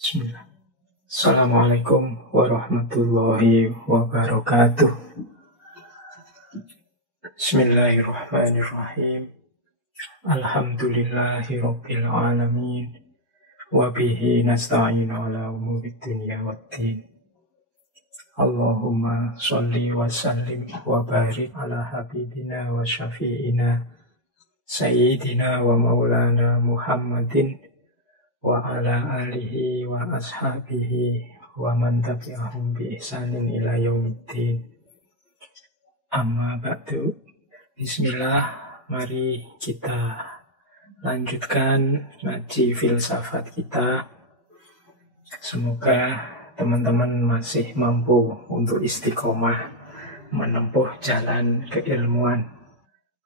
Bismillah. Assalamualaikum warahmatullahi wabarakatuh. Bismillahirrahmanirrahim. Alhamdulillahi rabbil alamin. Wabihi nasta'inu ala umurid dunya waddin. Allahumma sholli wa sallim wa barik ala habibina wa syafi'ina Sayyidina wa maulana Muhammadin wa ala alihi wa ashabihi wa man tabi'ahum bi ihsanin ila yaumiddin. Amma ba'du. Bismillah, mari kita lanjutkan ngaji filsafat kita. Semoga teman-teman masih mampu untuk istiqomah menempuh jalan keilmuan.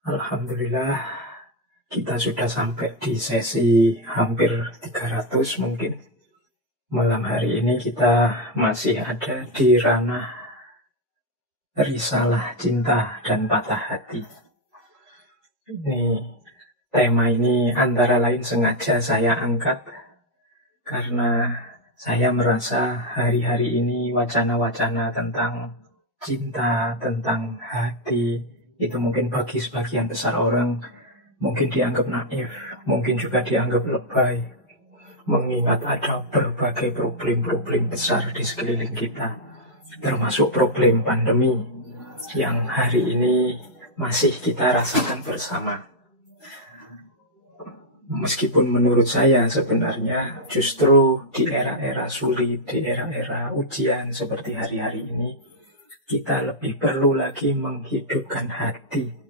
Alhamdulillah, kita sudah sampai di sesi hampir 300 mungkin. Malam hari ini kita masih ada di ranah risalah cinta dan patah hati. Tema ini antara lain sengaja saya angkat karena saya merasa hari-hari ini wacana-wacana tentang cinta, tentang hati, itu mungkin bagi sebagian besar orang mungkin dianggap naif, mungkin juga dianggap lebay, mengingat ada berbagai problem-problem besar di sekeliling kita, termasuk problem pandemi yang hari ini masih kita rasakan bersama. Meskipun menurut saya sebenarnya justru di era-era sulit, di era-era ujian seperti hari-hari ini, kita lebih perlu lagi menghidupkan hati,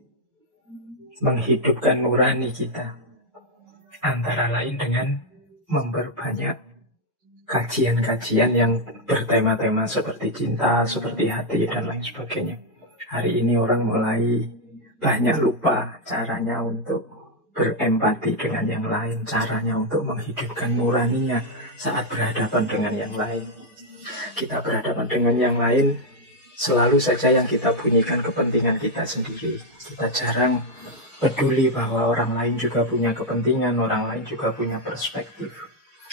menghidupkan nurani kita, antara lain dengan memperbanyak kajian-kajian yang bertema-tema seperti cinta, seperti hati, dan lain sebagainya. Hari ini orang mulai banyak lupa caranya untuk berempati dengan yang lain, caranya untuk menghidupkan nuraninya saat berhadapan dengan yang lain. Kita berhadapan dengan yang lain, selalu saja yang kita bunyikan kepentingan kita sendiri. Kita jarang peduli bahwa orang lain juga punya kepentingan, orang lain juga punya perspektif,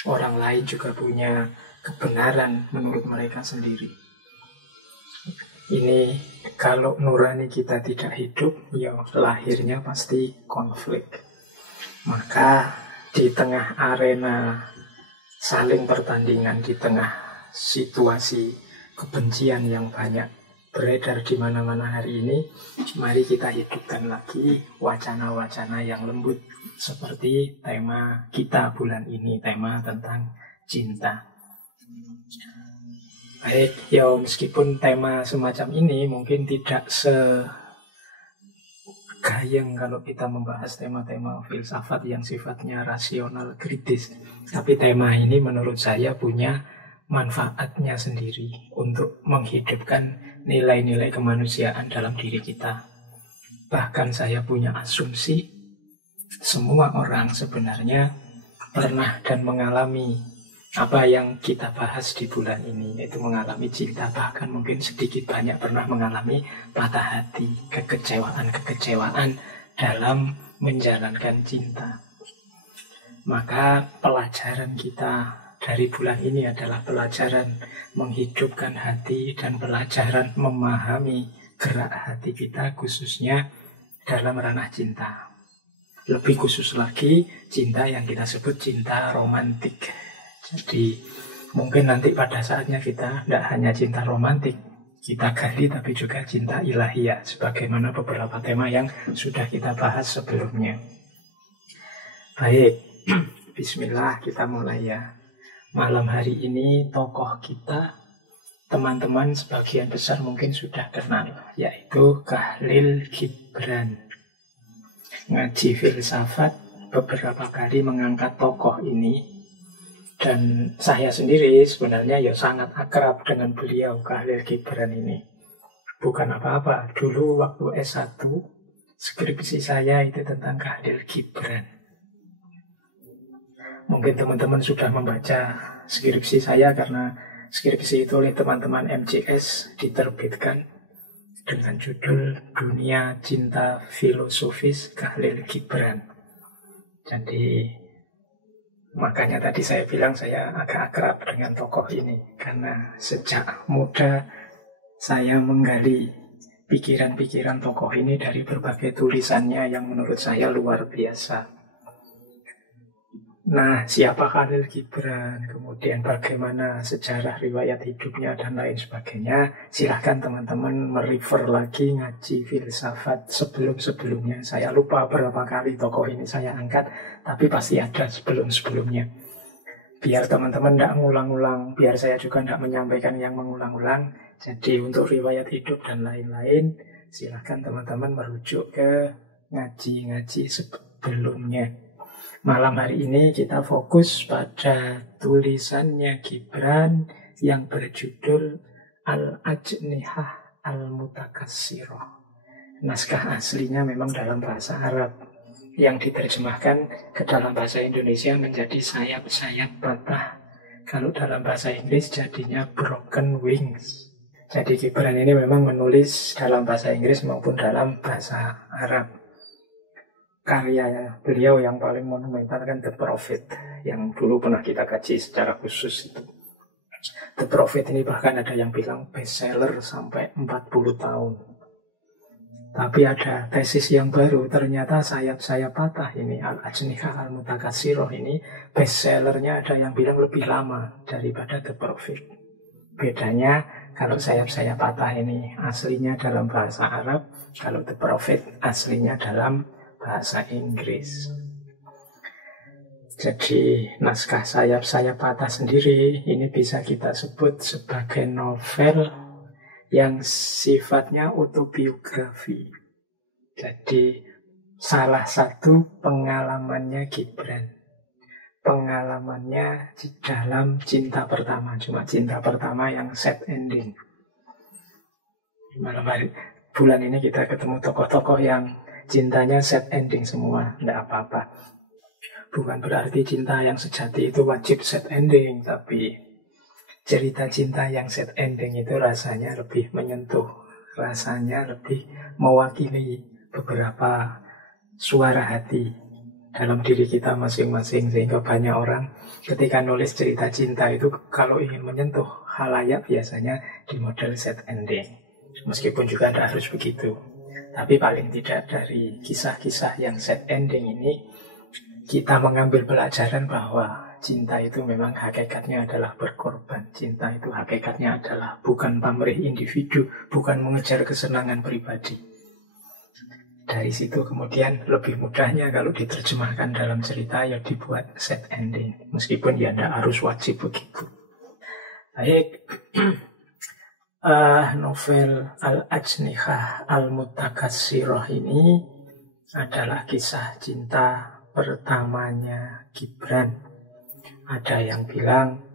orang lain juga punya kebenaran menurut mereka sendiri. Ini kalau nurani kita tidak hidup, ya lahirnya pasti konflik. Maka di tengah arena saling pertandingan, di tengah situasi kebencian yang banyak beredar di mana-mana hari ini, mari kita hidupkan lagi wacana-wacana yang lembut seperti tema kita bulan ini, tema tentang cinta. Baik, ya meskipun tema semacam ini mungkin tidak segayeng kalau kita membahas tema-tema filsafat yang sifatnya rasional kritis, tapi tema ini menurut saya punya manfaatnya sendiri untuk menghidupkan nilai-nilai kemanusiaan dalam diri kita. Bahkan saya punya asumsi semua orang sebenarnya pernah dan mengalami apa yang kita bahas di bulan ini, yaitu mengalami cinta, bahkan mungkin sedikit banyak pernah mengalami patah hati, kekecewaan dalam menjalankan cinta. Maka pelajaran kita dari bulan ini adalah pelajaran menghidupkan hati dan pelajaran memahami gerak hati kita, khususnya dalam ranah cinta. Lebih khusus lagi, cinta yang kita sebut cinta romantik. Jadi mungkin nanti pada saatnya kita tidak hanya cinta romantik kita gali, tapi juga cinta ilahiyah, sebagaimana beberapa tema yang sudah kita bahas sebelumnya. Baik, bismillah, kita mulai ya. Malam hari ini tokoh kita, teman-teman sebagian besar mungkin sudah kenal, yaitu Khalil Gibran. Ngaji filsafat beberapa kali mengangkat tokoh ini, dan saya sendiri sebenarnya ya sangat akrab dengan beliau, Khalil Gibran ini. Bukan apa-apa, dulu waktu S1 skripsi saya itu tentang Khalil Gibran. Mungkin teman-teman sudah membaca skripsi saya karena skripsi itu oleh teman-teman MCS diterbitkan dengan judul Dunia Cinta Filosofis Khalil Gibran. Jadi Makanya tadi saya bilang saya agak akrab dengan tokoh ini, karena sejak muda saya menggali pikiran-pikiran tokoh ini dari berbagai tulisannya yang menurut saya luar biasa. Nah, siapa Khalil Gibran, kemudian bagaimana sejarah riwayat hidupnya dan lain sebagainya, silahkan teman-teman merefer lagi ngaji filsafat sebelum-sebelumnya. Saya lupa berapa kali tokoh ini saya angkat, tapi pasti ada sebelum-sebelumnya. Biar teman-teman tidak ngulang-ulang, biar saya juga tidak menyampaikan yang mengulang-ulang. Jadi untuk riwayat hidup dan lain-lain, silahkan teman-teman merujuk ke ngaji-ngaji sebelumnya. Malam hari ini kita fokus pada tulisannya Gibran yang berjudul Al-Ajnihah Al-Mutakassirah. Naskah aslinya memang dalam bahasa Arab, yang diterjemahkan ke dalam bahasa Indonesia menjadi sayap-sayap patah. Kalau dalam bahasa Inggris jadinya broken wings. Jadi Gibran ini memang menulis dalam bahasa Inggris maupun dalam bahasa Arab. Karyanya beliau yang paling monumental kan The Prophet, yang dulu pernah kita kaji secara khusus itu. The Prophet ini bahkan ada yang bilang bestseller sampai 40 tahun. Tapi ada tesis yang baru, ternyata sayap-sayap patah ini, Al-Ajnihah Al-Mutakassirah ini, bestsellernya ada yang bilang lebih lama daripada The Prophet. Bedanya, kalau sayap-sayap patah ini aslinya dalam bahasa Arab, kalau The Prophet aslinya dalam bahasa Inggris. Jadi naskah sayap-sayap patah sendiri ini bisa kita sebut sebagai novel yang sifatnya autobiografi. Jadi salah satu pengalamannya Gibran. Pengalamannya di dalam cinta pertama, cuma cinta pertama yang set ending. Malam hari bulan ini kita ketemu tokoh-tokoh yang cintanya set ending semua, tidak apa-apa. Bukan berarti cinta yang sejati itu wajib set ending, tapi cerita cinta yang set ending itu rasanya lebih menyentuh, rasanya lebih mewakili beberapa suara hati dalam diri kita masing-masing. Sehingga banyak orang ketika nulis cerita cinta itu kalau ingin menyentuh khalayak biasanya di model set ending. Meskipun juga tidak harus begitu, tapi paling tidak dari kisah-kisah yang set ending ini kita mengambil pelajaran bahwa cinta itu memang hakikatnya adalah berkorban. Cinta itu hakikatnya adalah bukan pamrih individu, bukan mengejar kesenangan pribadi. Dari situ kemudian lebih mudahnya kalau diterjemahkan dalam cerita ya dibuat set ending. Meskipun ya tidak harus wajib begitu. Baik. Novel Al-Ajnihah Al-Mutakassirah ini adalah kisah cinta pertamanya Gibran. Ada yang bilang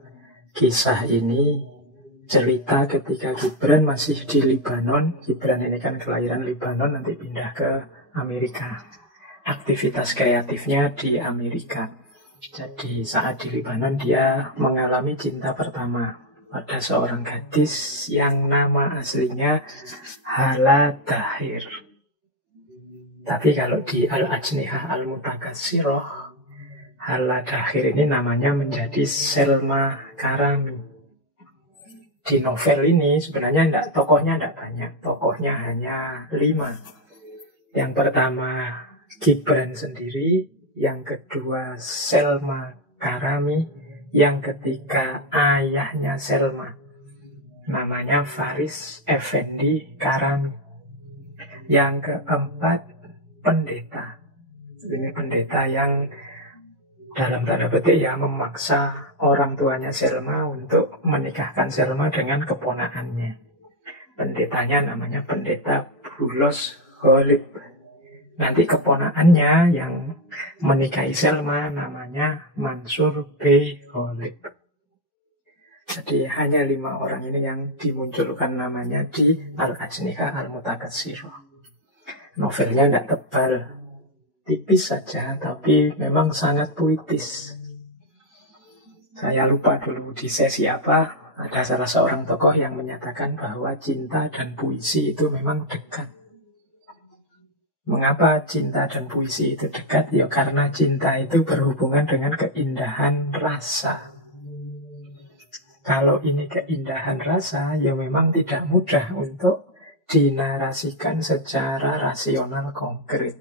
kisah ini cerita ketika Gibran masih di Libanon. Gibran ini kan kelahiran Libanon, nanti pindah ke Amerika. Aktivitas kreatifnya di Amerika. Jadi saat di Libanon dia mengalami cinta pertama pada seorang gadis yang nama aslinya Hala Dahir. Tapi kalau di Al-Ajnihah Al-Mutakassirah, Hala Dahir ini namanya menjadi Selma Karami. Di novel ini sebenarnya tokohnya tidak banyak, tokohnya hanya 5. Yang pertama Gibran sendiri, yang kedua Selma Karami, yang ketiga ayahnya Selma, namanya Faris Effendi Karami. Yang keempat pendeta. Ini pendeta yang dalam tanda petik ya memaksa orang tuanya Selma untuk menikahkan Selma dengan keponakannya. Pendetanya namanya pendeta Bulos Holib. Nanti keponakannya yang menikahi Selma namanya Mansur B. Holib. Jadi hanya 5 orang ini yang dimunculkan namanya di Al-Ajnihah Al-Mutakassirah. Novelnya tidak tebal, tipis saja, tapi memang sangat puitis. Saya lupa dulu di sesi apa, ada salah seorang tokoh yang menyatakan bahwa cinta dan puisi itu memang dekat. Mengapa cinta dan puisi itu dekat? Ya karena cinta itu berhubungan dengan keindahan rasa. Kalau ini keindahan rasa, ya memang tidak mudah untuk dinarasikan secara rasional konkret.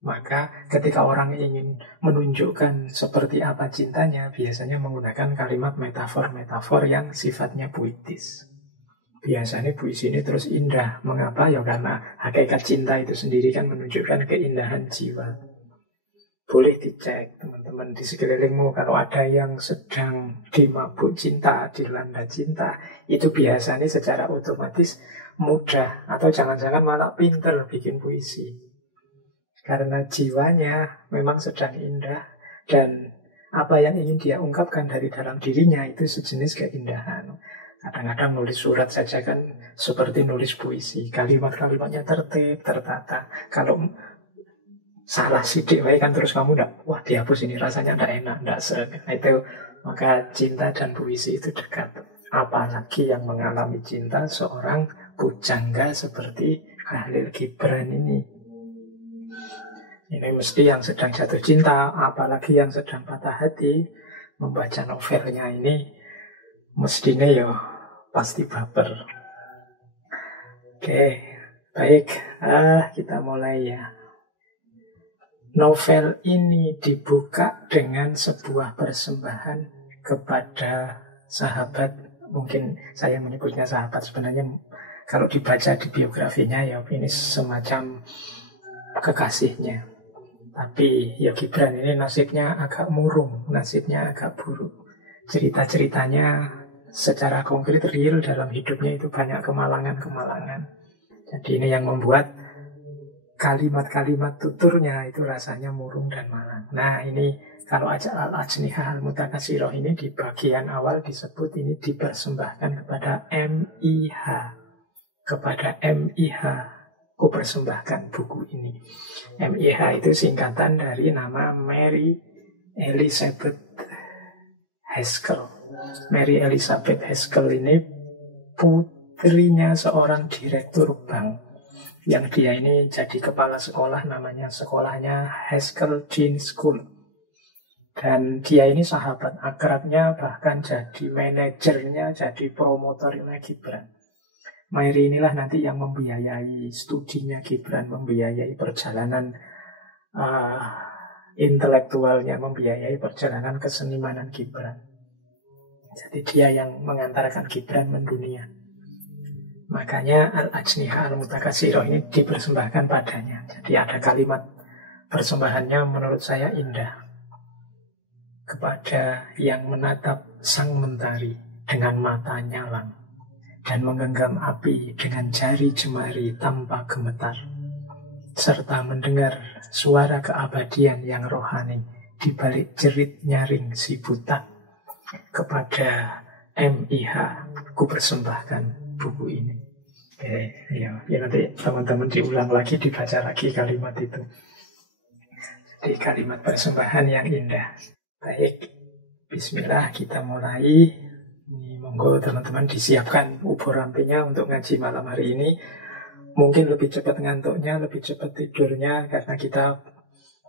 Maka ketika orang ingin menunjukkan seperti apa cintanya, biasanya menggunakan kalimat metafor-metafor yang sifatnya puitis. Biasanya puisi ini terus indah. Mengapa? Ya karena hakikat cinta itu sendiri kan menunjukkan keindahan jiwa. Boleh dicek teman-teman di sekelilingmu, kalau ada yang sedang dimabuk cinta, dilanda cinta, itu biasanya secara otomatis mudah atau jangan-jangan malah pinter bikin puisi. Karena jiwanya memang sedang indah dan apa yang ingin dia ungkapkan dari dalam dirinya itu sejenis keindahan. Kadang-kadang nulis surat saja kan seperti nulis puisi. Kalimat-kalimatnya tertib, tertata. Kalau salah sidik kan terus kamu wah dihapus ini rasanya ndak enak, ndak seret. Itu maka cinta dan puisi itu dekat. Apalagi yang mengalami cinta seorang pujangga seperti Khalil Gibran ini. Ini mesti yang sedang jatuh cinta, apalagi yang sedang patah hati, membaca novelnya ini mestinya ya pasti baper. Oke, baik, kita mulai ya. Novel ini dibuka dengan sebuah persembahan kepada sahabat. Mungkin saya menyebutnya sahabat, sebenarnya kalau dibaca di biografinya ya ini semacam kekasihnya. Tapi ya Gibran ini nasibnya agak murung, nasibnya agak buruk. Cerita-ceritanya secara konkret real dalam hidupnya itu banyak kemalangan-kemalangan. Jadi ini yang membuat kalimat-kalimat tuturnya itu rasanya murung dan malang. Nah ini kalau Al-Ajnihah Al-Mutakasiroh ini di bagian awal disebut ini dipersembahkan kepada MIH. Kepada MIH, ku persembahkan buku ini. MIH itu singkatan dari nama Mary Elizabeth Haskell. Mary Elizabeth Haskell ini putrinya seorang direktur bank. Yang dia ini jadi kepala sekolah, namanya sekolahnya Haskell Jean School. Dan dia ini sahabat akrabnya, bahkan jadi manajernya, jadi promotornya Gibran. Mary inilah nanti yang membiayai studinya Gibran, membiayai perjalanan intelektualnya, membiayai perjalanan kesenimanan Gibran. Jadi dia yang mengantarkan Gibran mendunia. Makanya Al-Ajnihah Al-Mutakasiroh ini dipersembahkan padanya. Jadi ada kalimat persembahannya menurut saya indah. Kepada yang menatap sang mentari dengan mata nyalang dan menggenggam api dengan jari jemari tanpa gemetar, serta mendengar suara keabadian yang rohani di balik jerit nyaring si buta. Kepada MIH ku persembahkan buku ini. Oke, ya nanti teman-teman diulang lagi, dibaca lagi kalimat itu. Jadi kalimat persembahan yang indah. Baik, bismillah, kita mulai. Ini monggo teman-teman disiapkan ubur rampinya untuk ngaji malam hari ini. Mungkin lebih cepat ngantuknya, lebih cepat tidurnya, karena kita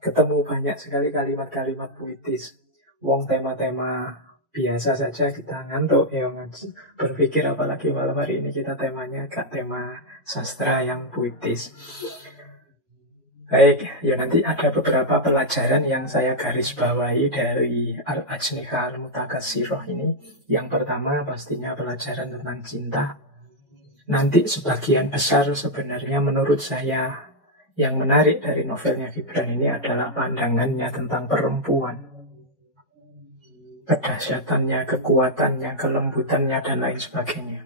ketemu banyak sekali kalimat-kalimat puitis. Wong tema-tema biasa saja kita ngantuk ya ngaji. Berpikir apalagi malam hari ini kita temanya agak tema sastra yang puitis. Baik, ya nanti ada beberapa pelajaran yang saya garis bawahi dari Al-Ajnihah Al-Mutakasiroh ini. Yang pertama pastinya pelajaran tentang cinta. Nanti sebagian besar sebenarnya menurut saya yang menarik dari novelnya Gibran ini adalah pandangannya tentang perempuan. Kedahsyatannya, kekuatannya, kelembutannya, dan lain sebagainya.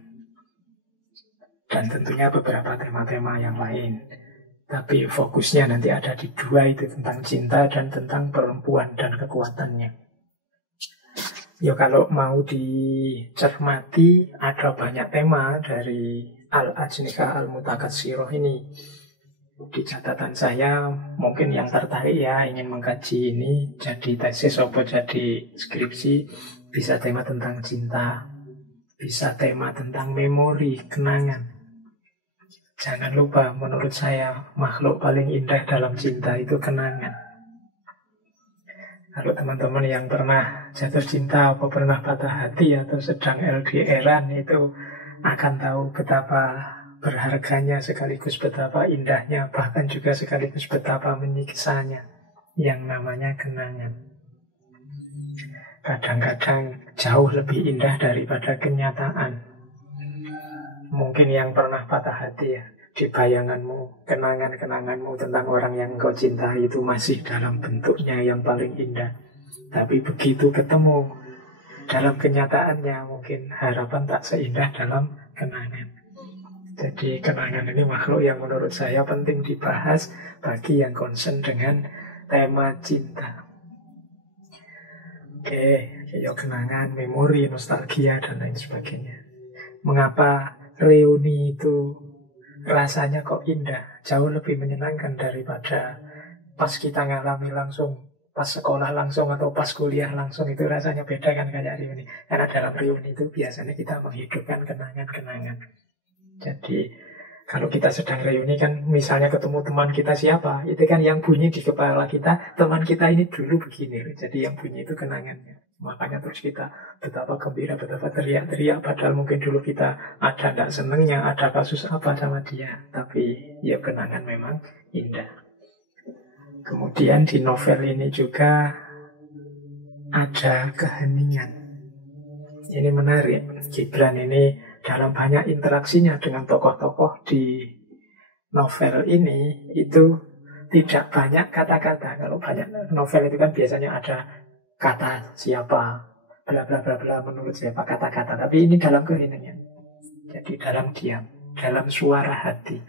Dan tentunya beberapa tema-tema yang lain. Tapi fokusnya nanti ada di dua itu, tentang cinta dan tentang perempuan dan kekuatannya. Ya kalau mau dicermati, ada banyak tema dari Al-Ajnihah Al-Mutakasiroh ini. Di catatan saya, mungkin yang tertarik ya ingin mengkaji ini jadi tesis atau jadi skripsi, bisa tema tentang cinta, bisa tema tentang memori, kenangan, Jangan lupa, menurut saya makhluk paling indah dalam cinta itu kenangan. Kalau teman-teman yang pernah jatuh cinta atau pernah patah hati atau sedang LDR-an itu akan tahu betapa berharganya sekaligus betapa indahnya, bahkan juga sekaligus betapa menyiksanya yang namanya kenangan. Kadang-kadang jauh lebih indah daripada kenyataan. Mungkin yang pernah patah hati ya, di bayanganmu, kenangan-kenanganmu tentang orang yang kau cintai itu masih dalam bentuknya yang paling indah. Tapi begitu ketemu dalam kenyataannya, mungkin harapan tak seindah dalam kenangan. Jadi kenangan ini makhluk yang menurut saya penting dibahas bagi yang concern dengan tema cinta. Oke, ya kenangan, memori, nostalgia, dan lain sebagainya. Mengapa reuni itu rasanya kok indah, jauh lebih menyenangkan daripada pas kita ngalami langsung, pas sekolah langsung atau pas kuliah langsung, itu rasanya beda kan kayak reuni. Karena dalam reuni itu biasanya kita menghidupkan kenangan-kenangan. Jadi kalau kita sedang reuni kan misalnya ketemu teman kita siapa, itu kan yang bunyi di kepala kita, teman kita ini dulu begini. Jadi yang bunyi itu kenangannya. Makanya terus kita betapa gembira, betapa teriak-teriak, padahal mungkin dulu kita ada tidak senengnya, ada kasus apa sama dia. Tapi ya kenangan memang indah. Kemudian di novel ini juga ada keheningan. Ini menarik. Gibran ini dalam banyak interaksinya dengan tokoh-tokoh di novel ini itu tidak banyak kata-kata. Kalau banyak novel itu kan biasanya ada kata siapa, bla bla bla bla, menurut siapa, kata-kata. Tapi ini dalam keheningan. Jadi dalam diam, dalam suara hati.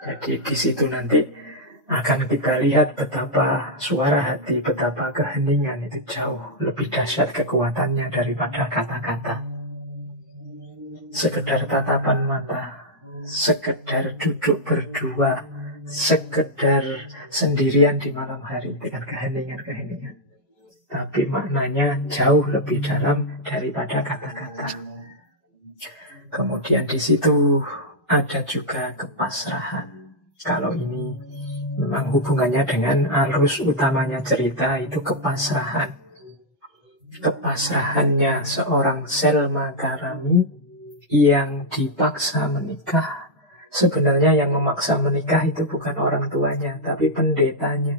Jadi di situ nanti akan kita lihat betapa suara hati, betapa keheningan itu jauh lebih dahsyat kekuatannya daripada kata-kata. Sekedar tatapan mata, sekedar duduk berdua, sekedar sendirian di malam hari dengan keheningan-keheningan. Tapi maknanya jauh lebih dalam daripada kata-kata. Kemudian di situ ada juga kepasrahan. Kalau ini memang hubungannya dengan arus utamanya cerita itu kepasrahan. Kepasrahannya seorang Selma Karami yang dipaksa menikah. Sebenarnya yang memaksa menikah itu bukan orang tuanya, tapi pendetanya.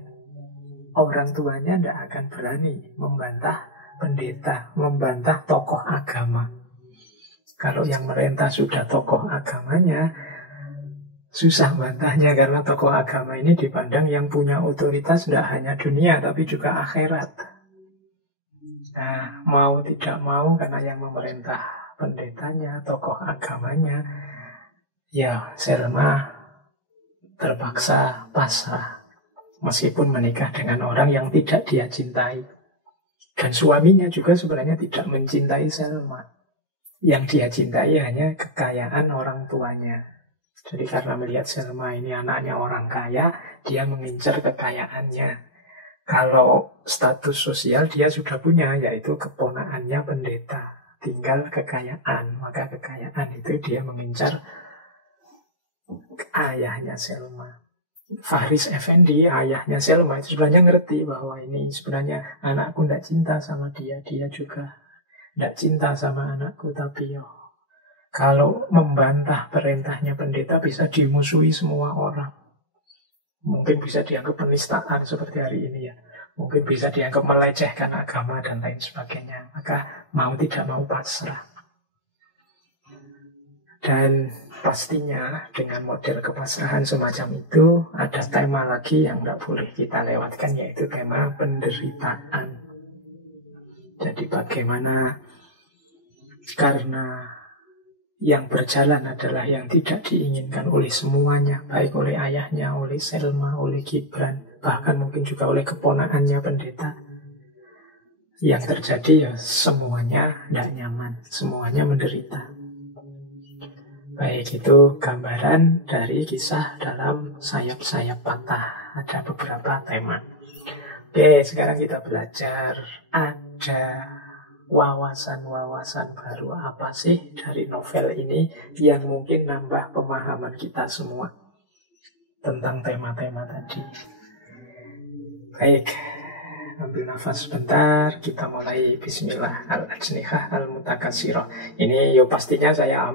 Orang tuanya tidak akan berani membantah pendeta, membantah tokoh agama. Kalau yang merintah sudah tokoh agamanya, susah bantahnya karena tokoh agama ini dipandang yang punya otoritas tidak hanya dunia tapi juga akhirat. Nah, mau tidak mau karena yang memerintah pendetanya, tokoh agamanya, ya Selma terpaksa pasrah. Meskipun menikah dengan orang yang tidak dia cintai. Dan suaminya juga sebenarnya tidak mencintai Selma. Yang dia cintai hanya kekayaan orang tuanya. Jadi karena melihat Selma ini anaknya orang kaya, dia mengincar kekayaannya. Kalau status sosial dia sudah punya, yaitu keponakannya pendeta. Tinggal kekayaan, maka kekayaan itu dia mengincar ayahnya Selma. Faris Effendi, ayahnya Selma, itu sebenarnya ngerti bahwa ini sebenarnya anakku tidak cinta sama dia, dia juga tidak cinta sama anakku, tapi kalau membantah perintahnya pendeta bisa dimusuhi semua orang. Mungkin bisa dianggap penistaan seperti hari ini ya. Mungkin bisa dianggap melecehkan agama dan lain sebagainya. Maka mau tidak mau pasrah. Dan pastinya dengan model kepasrahan semacam itu ada tema lagi yang tidak boleh kita lewatkan, yaitu tema penderitaan. Jadi bagaimana karena yang berjalan adalah yang tidak diinginkan oleh semuanya, baik oleh ayahnya, oleh Selma, oleh Gibran, bahkan mungkin juga oleh keponakannya pendeta. Yang terjadi ya semuanya tidak nyaman, semuanya menderita. Baik, itu gambaran dari kisah dalam sayap-sayap patah. Ada beberapa tema. Oke, sekarang kita belajar. Ada wawasan-wawasan baru apa sih dari novel ini yang mungkin nambah pemahaman kita semua tentang tema-tema tadi. Baik, ambil nafas sebentar, kita mulai. Bismillah. Al-Ajnihah Al-Mutakasirah. Ini pastinya saya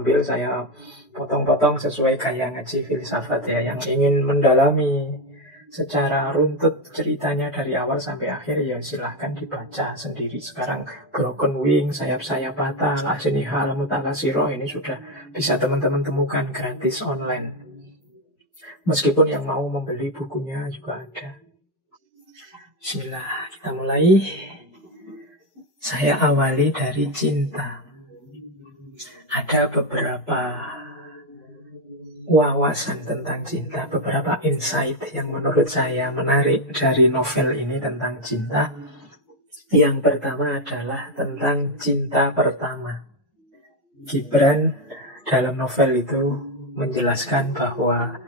potong-potong sesuai gaya ngaji filsafat ya. Yang ingin mendalami secara runtut ceritanya dari awal sampai akhir, ya silahkan dibaca sendiri. Sekarang Broken Wing, Sayap-sayap patah, Al-Ajnihah Al-Mutakasirah ini sudah bisa teman-teman temukan gratis online. Meskipun yang mau membeli bukunya juga ada. Bismillah, kita mulai. Saya awali dari cinta. Ada beberapa wawasan tentang cinta, beberapa insight yang menurut saya menarik dari novel ini tentang cinta. Yang pertama adalah tentang cinta pertama. Gibran dalam novel itu menjelaskan bahwa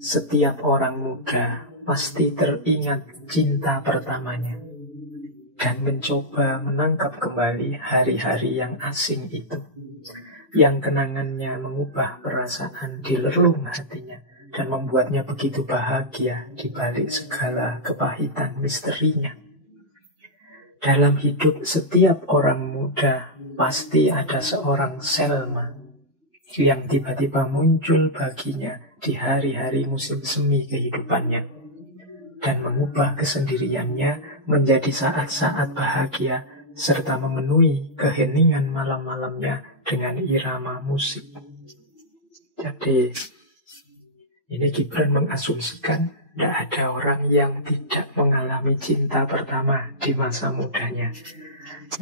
setiap orang muda pasti teringat cinta pertamanya dan mencoba menangkap kembali hari-hari yang asing itu, yang kenangannya mengubah perasaan di relung hatinya dan membuatnya begitu bahagia di balik segala kepahitan misterinya. Dalam hidup setiap orang muda pasti ada seorang Selma yang tiba-tiba muncul baginya di hari-hari musim semi kehidupannya dan mengubah kesendiriannya menjadi saat-saat bahagia serta memenuhi keheningan malam-malamnya dengan irama musik. Jadi ini Gibran mengasumsikan tidak ada orang yang tidak mengalami cinta pertama di masa mudanya.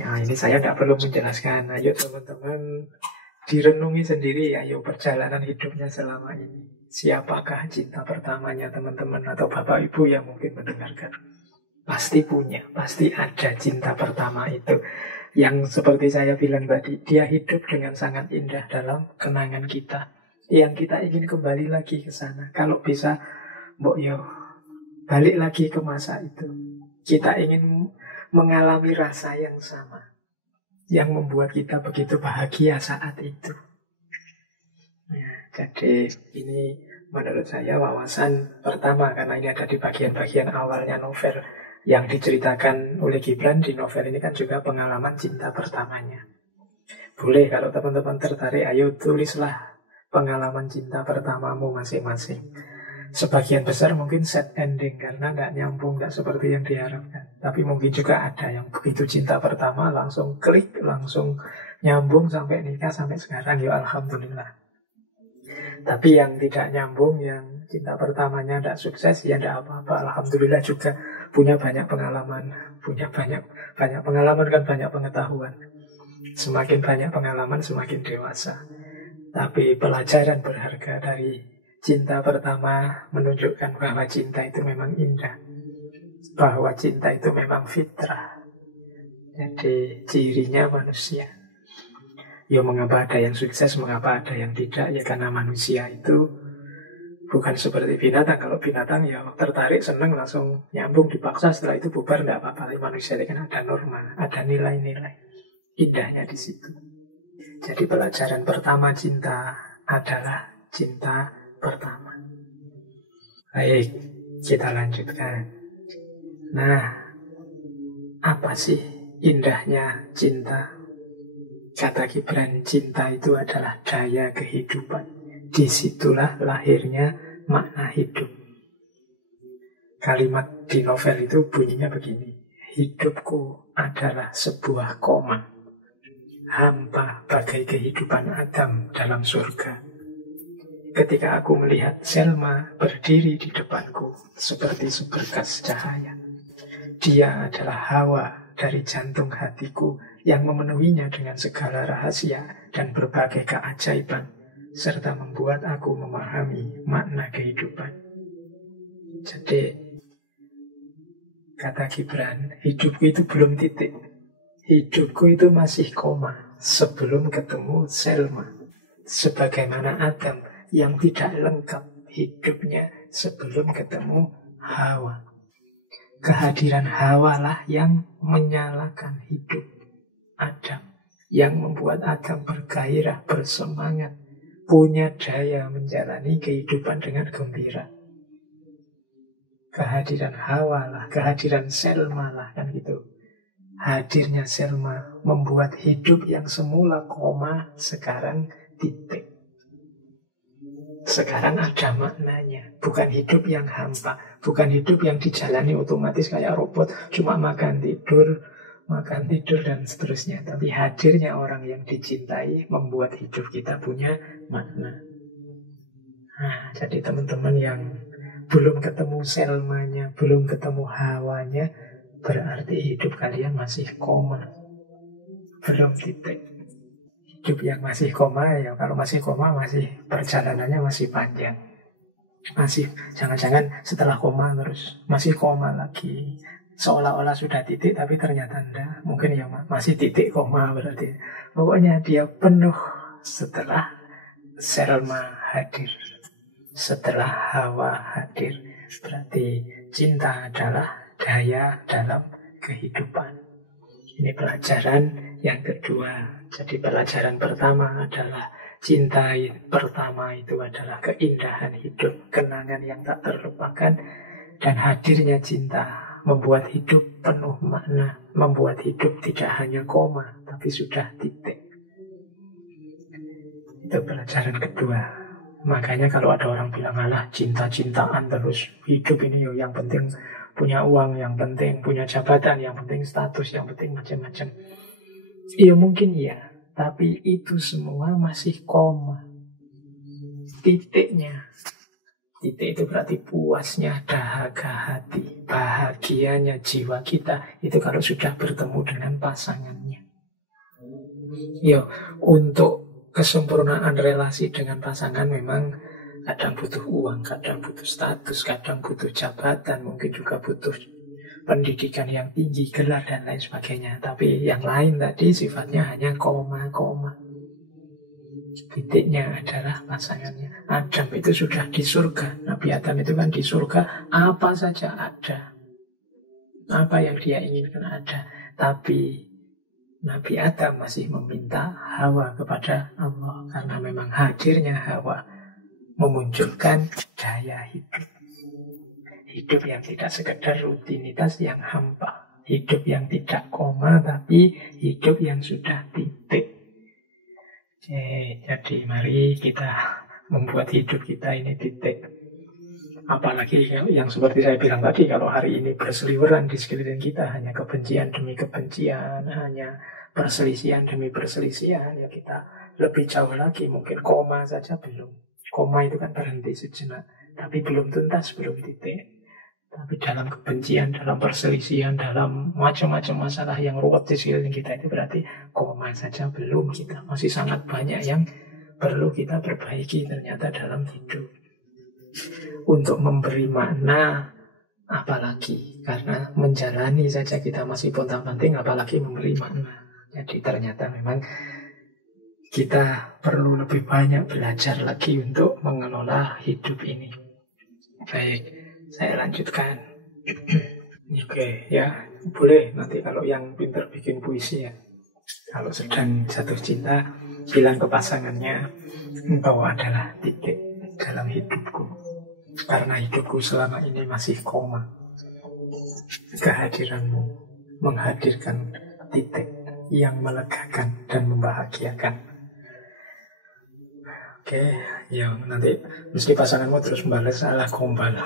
Nah, ini saya tidak perlu menjelaskan. Ayo teman-teman direnungi sendiri, ayo perjalanan hidupnya selama ini. Siapakah cinta pertamanya teman-teman atau bapak ibu yang mungkin mendengarkan? Pasti punya, pasti ada cinta pertama itu. Yang seperti saya bilang tadi, dia hidup dengan sangat indah dalam kenangan kita. Yang kita ingin kembali lagi ke sana. Kalau bisa, mbok yo, balik lagi ke masa itu. Kita ingin mengalami rasa yang sama, yang membuat kita begitu bahagia saat itu. Jadi ini menurut saya wawasan pertama, karena ini ada di bagian-bagian awalnya novel yang diceritakan oleh Gibran. Di novel ini kan juga pengalaman cinta pertamanya. Boleh kalau teman-teman tertarik, ayo tulislah pengalaman cinta pertamamu masing-masing. Sebagian besar mungkin sad ending karena nggak nyambung, nggak seperti yang diharapkan. Tapi mungkin juga ada yang begitu cinta pertama langsung klik, langsung nyambung sampai nikah sampai sekarang, ya alhamdulillah. Tapi yang tidak nyambung, yang cinta pertamanya tidak sukses, ya tidak apa-apa. Alhamdulillah juga punya banyak pengalaman. Punya banyak pengalaman kan banyak pengetahuan. Semakin banyak pengalaman, semakin dewasa. Tapi pelajaran berharga dari cinta pertama menunjukkan bahwa cinta itu memang indah. Bahwa cinta itu memang fitrah. Jadi cirinya manusia. Ya mengapa ada yang sukses, mengapa ada yang tidak? Ya karena manusia itu bukan seperti binatang. Kalau binatang ya tertarik, senang, langsung nyambung, dipaksa, setelah itu bubar, tidak apa-apa. Tapi manusia itu kan ada norma, ada nilai-nilai. Indahnya di situ. Jadi pelajaran pertama cinta adalah cinta pertama. Baik, kita lanjutkan. Nah, apa sih indahnya cinta? Kata Gibran, cinta itu adalah daya kehidupan. Disitulah lahirnya makna hidup. Kalimat di novel itu bunyinya begini: hidupku adalah sebuah koma, hampa bagai kehidupan Adam dalam surga. Ketika aku melihat Selma berdiri di depanku seperti seberkas cahaya, dia adalah Hawa dari jantung hatiku yang memenuhinya dengan segala rahasia dan berbagai keajaiban, serta membuat aku memahami makna kehidupan. Jadi, kata Gibran, hidupku itu belum titik. Hidupku itu masih koma sebelum ketemu Selma. Sebagaimana Adam yang tidak lengkap hidupnya sebelum ketemu Hawa. Kehadiran Hawa lah yang menyalakan hidup Adam. yang membuat Adam bergairah, bersemangat, punya daya menjalani kehidupan dengan gembira. Kehadiran Hawa lah, kehadiran Selma lah, kan gitu. Hadirnya Selma membuat hidup yang semula koma sekarang titik. Sekarang ada maknanya. Bukan hidup yang hampa, bukan hidup yang dijalani otomatis kayak robot, cuma makan tidur dan seterusnya. Tapi hadirnya orang yang dicintai membuat hidup kita punya makna. Nah, jadi teman-teman yang belum ketemu Selmanya, belum ketemu Hawanya, berarti hidup kalian masih koma, belum titik. Hidup yang masih koma, ya kalau masih koma, masih perjalanannya masih panjang. Masih, jangan-jangan setelah koma terus masih koma lagi. Seolah-olah sudah titik, tapi ternyata enggak. Mungkin ya masih titik koma berarti. Pokoknya dia penuh setelah Selma hadir, setelah Hawa hadir. Berarti cinta adalah daya dalam kehidupan. Ini pelajaran yang kedua. Jadi pelajaran pertama adalah cinta pertama itu adalah keindahan hidup, kenangan yang tak terlupakan. Dan hadirnya cinta membuat hidup penuh makna, membuat hidup tidak hanya koma, tapi sudah titik. Itu pelajaran kedua. Makanya kalau ada orang bilang, alah cinta-cintaan terus, hidup ini yo yang penting punya uang, yang penting punya jabatan, yang penting status, yang penting macam-macam. Iya mungkin iya, tapi itu semua masih koma. Titiknya, titik itu berarti puasnya dahaga hati, bahagianya jiwa kita, itu kalau sudah bertemu dengan pasangannya. Yo, untuk kesempurnaan relasi dengan pasangan memang kadang butuh uang, kadang butuh status, kadang butuh jabatan, mungkin juga butuh pendidikan yang tinggi, gelar dan lain sebagainya. Tapi yang lain tadi sifatnya hanya koma-koma. Titiknya adalah pasangannya. Adam itu sudah di surga. Nabi Adam itu kan di surga, apa saja ada. Apa yang dia inginkan ada. Tapi Nabi Adam masih meminta Hawa kepada Allah. Karena memang hadirnya Hawa memunculkan daya hidup. Hidup yang tidak sekedar rutinitas yang hampa. Hidup yang tidak koma, tapi hidup yang sudah titik. Jadi mari kita membuat hidup kita ini titik. Apalagi yang seperti saya bilang tadi, kalau hari ini berseliweran di sekeliling kita hanya kebencian demi kebencian, hanya perselisihan demi perselisihan, ya kita lebih jauh lagi, mungkin koma saja belum. Koma itu kan berhenti sejenak, tapi belum tuntas, belum titik. Tapi dalam kebencian, dalam perselisihan, dalam macam-macam masalah yang ruwet di sekeliling kita, itu berarti koma saja belum kita. Masih sangat banyak yang perlu kita perbaiki ternyata dalam hidup. Untuk memberi makna, apalagi karena menjalani saja kita masih pontang-panting, apalagi memberi makna. Jadi ternyata memang kita perlu lebih banyak belajar lagi untuk mengelola hidup ini. Baik, saya lanjutkan. Oke, ya boleh nanti kalau yang pintar bikin puisi ya. Kalau sedang jatuh cinta, bilang ke pasangannya, engkau adalah titik dalam hidupku. Karena hidupku selama ini masih koma. Kehadiranmu menghadirkan titik yang melegakan dan membahagiakan. Oke, ya nanti mesti pasanganmu terus membalas ala gombal.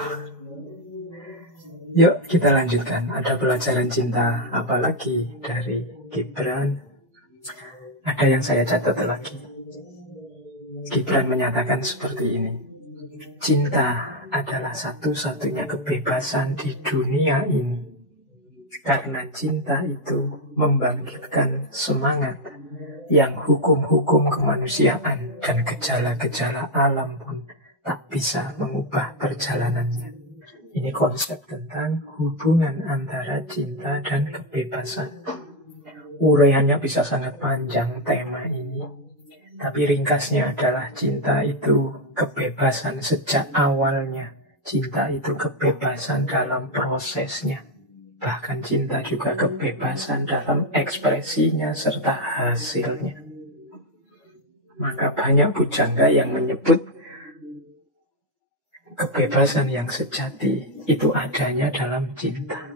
Yuk kita lanjutkan. Ada pelajaran cinta apa lagi dari Gibran? Ada yang saya catat lagi. Gibran menyatakan seperti ini. Cinta adalah satu-satunya kebebasan di dunia ini. Karena cinta itu membangkitkan semangat yang hukum-hukum kemanusiaan dan gejala-gejala alam pun tak bisa mengubah perjalanannya. Ini konsep tentang hubungan antara cinta dan kebebasan. Uraiannya bisa sangat panjang tema ini. Tapi ringkasnya adalah cinta itu kebebasan sejak awalnya. Cinta itu kebebasan dalam prosesnya. Bahkan cinta juga kebebasan dalam ekspresinya serta hasilnya. Maka banyak pujangga yang menyebut kebebasan yang sejati itu adanya dalam cinta.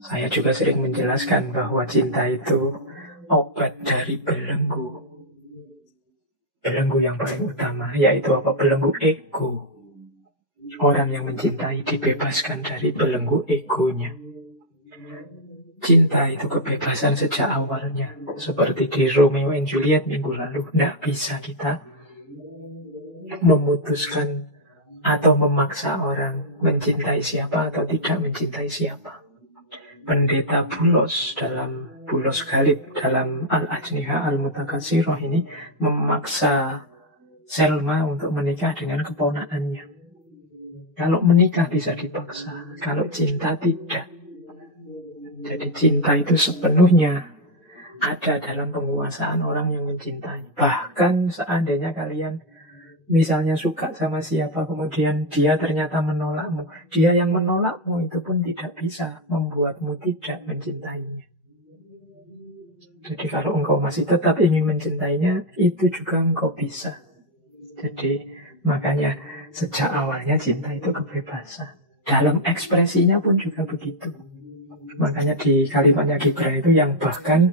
Saya juga sering menjelaskan bahwa cinta itu obat dari belenggu. Belenggu yang paling utama yaitu apa? Belenggu ego. Orang yang mencintai dibebaskan dari belenggu egonya. Cinta itu kebebasan sejak awalnya. Seperti di Romeo and Juliet minggu lalu. Tidak bisa kita memutuskan atau memaksa orang mencintai siapa atau tidak mencintai siapa. Pendeta Bulos dalam Bulos Galib dalam Al-Ajniha Al-Mutakasirah ini memaksa Selma untuk menikah dengan keponakannya. Kalau menikah bisa dipaksa, kalau cinta tidak. Jadi cinta itu sepenuhnya ada dalam penguasaan orang yang mencintai. Bahkan seandainya kalian misalnya suka sama siapa, kemudian dia ternyata menolakmu, dia yang menolakmu itu pun tidak bisa membuatmu tidak mencintainya. Jadi kalau engkau masih tetap ingin mencintainya, itu juga engkau bisa. Jadi makanya sejak awalnya cinta itu kebebasan. Dalam ekspresinya pun juga begitu. Makanya di kalimatnya Gibran itu yang bahkan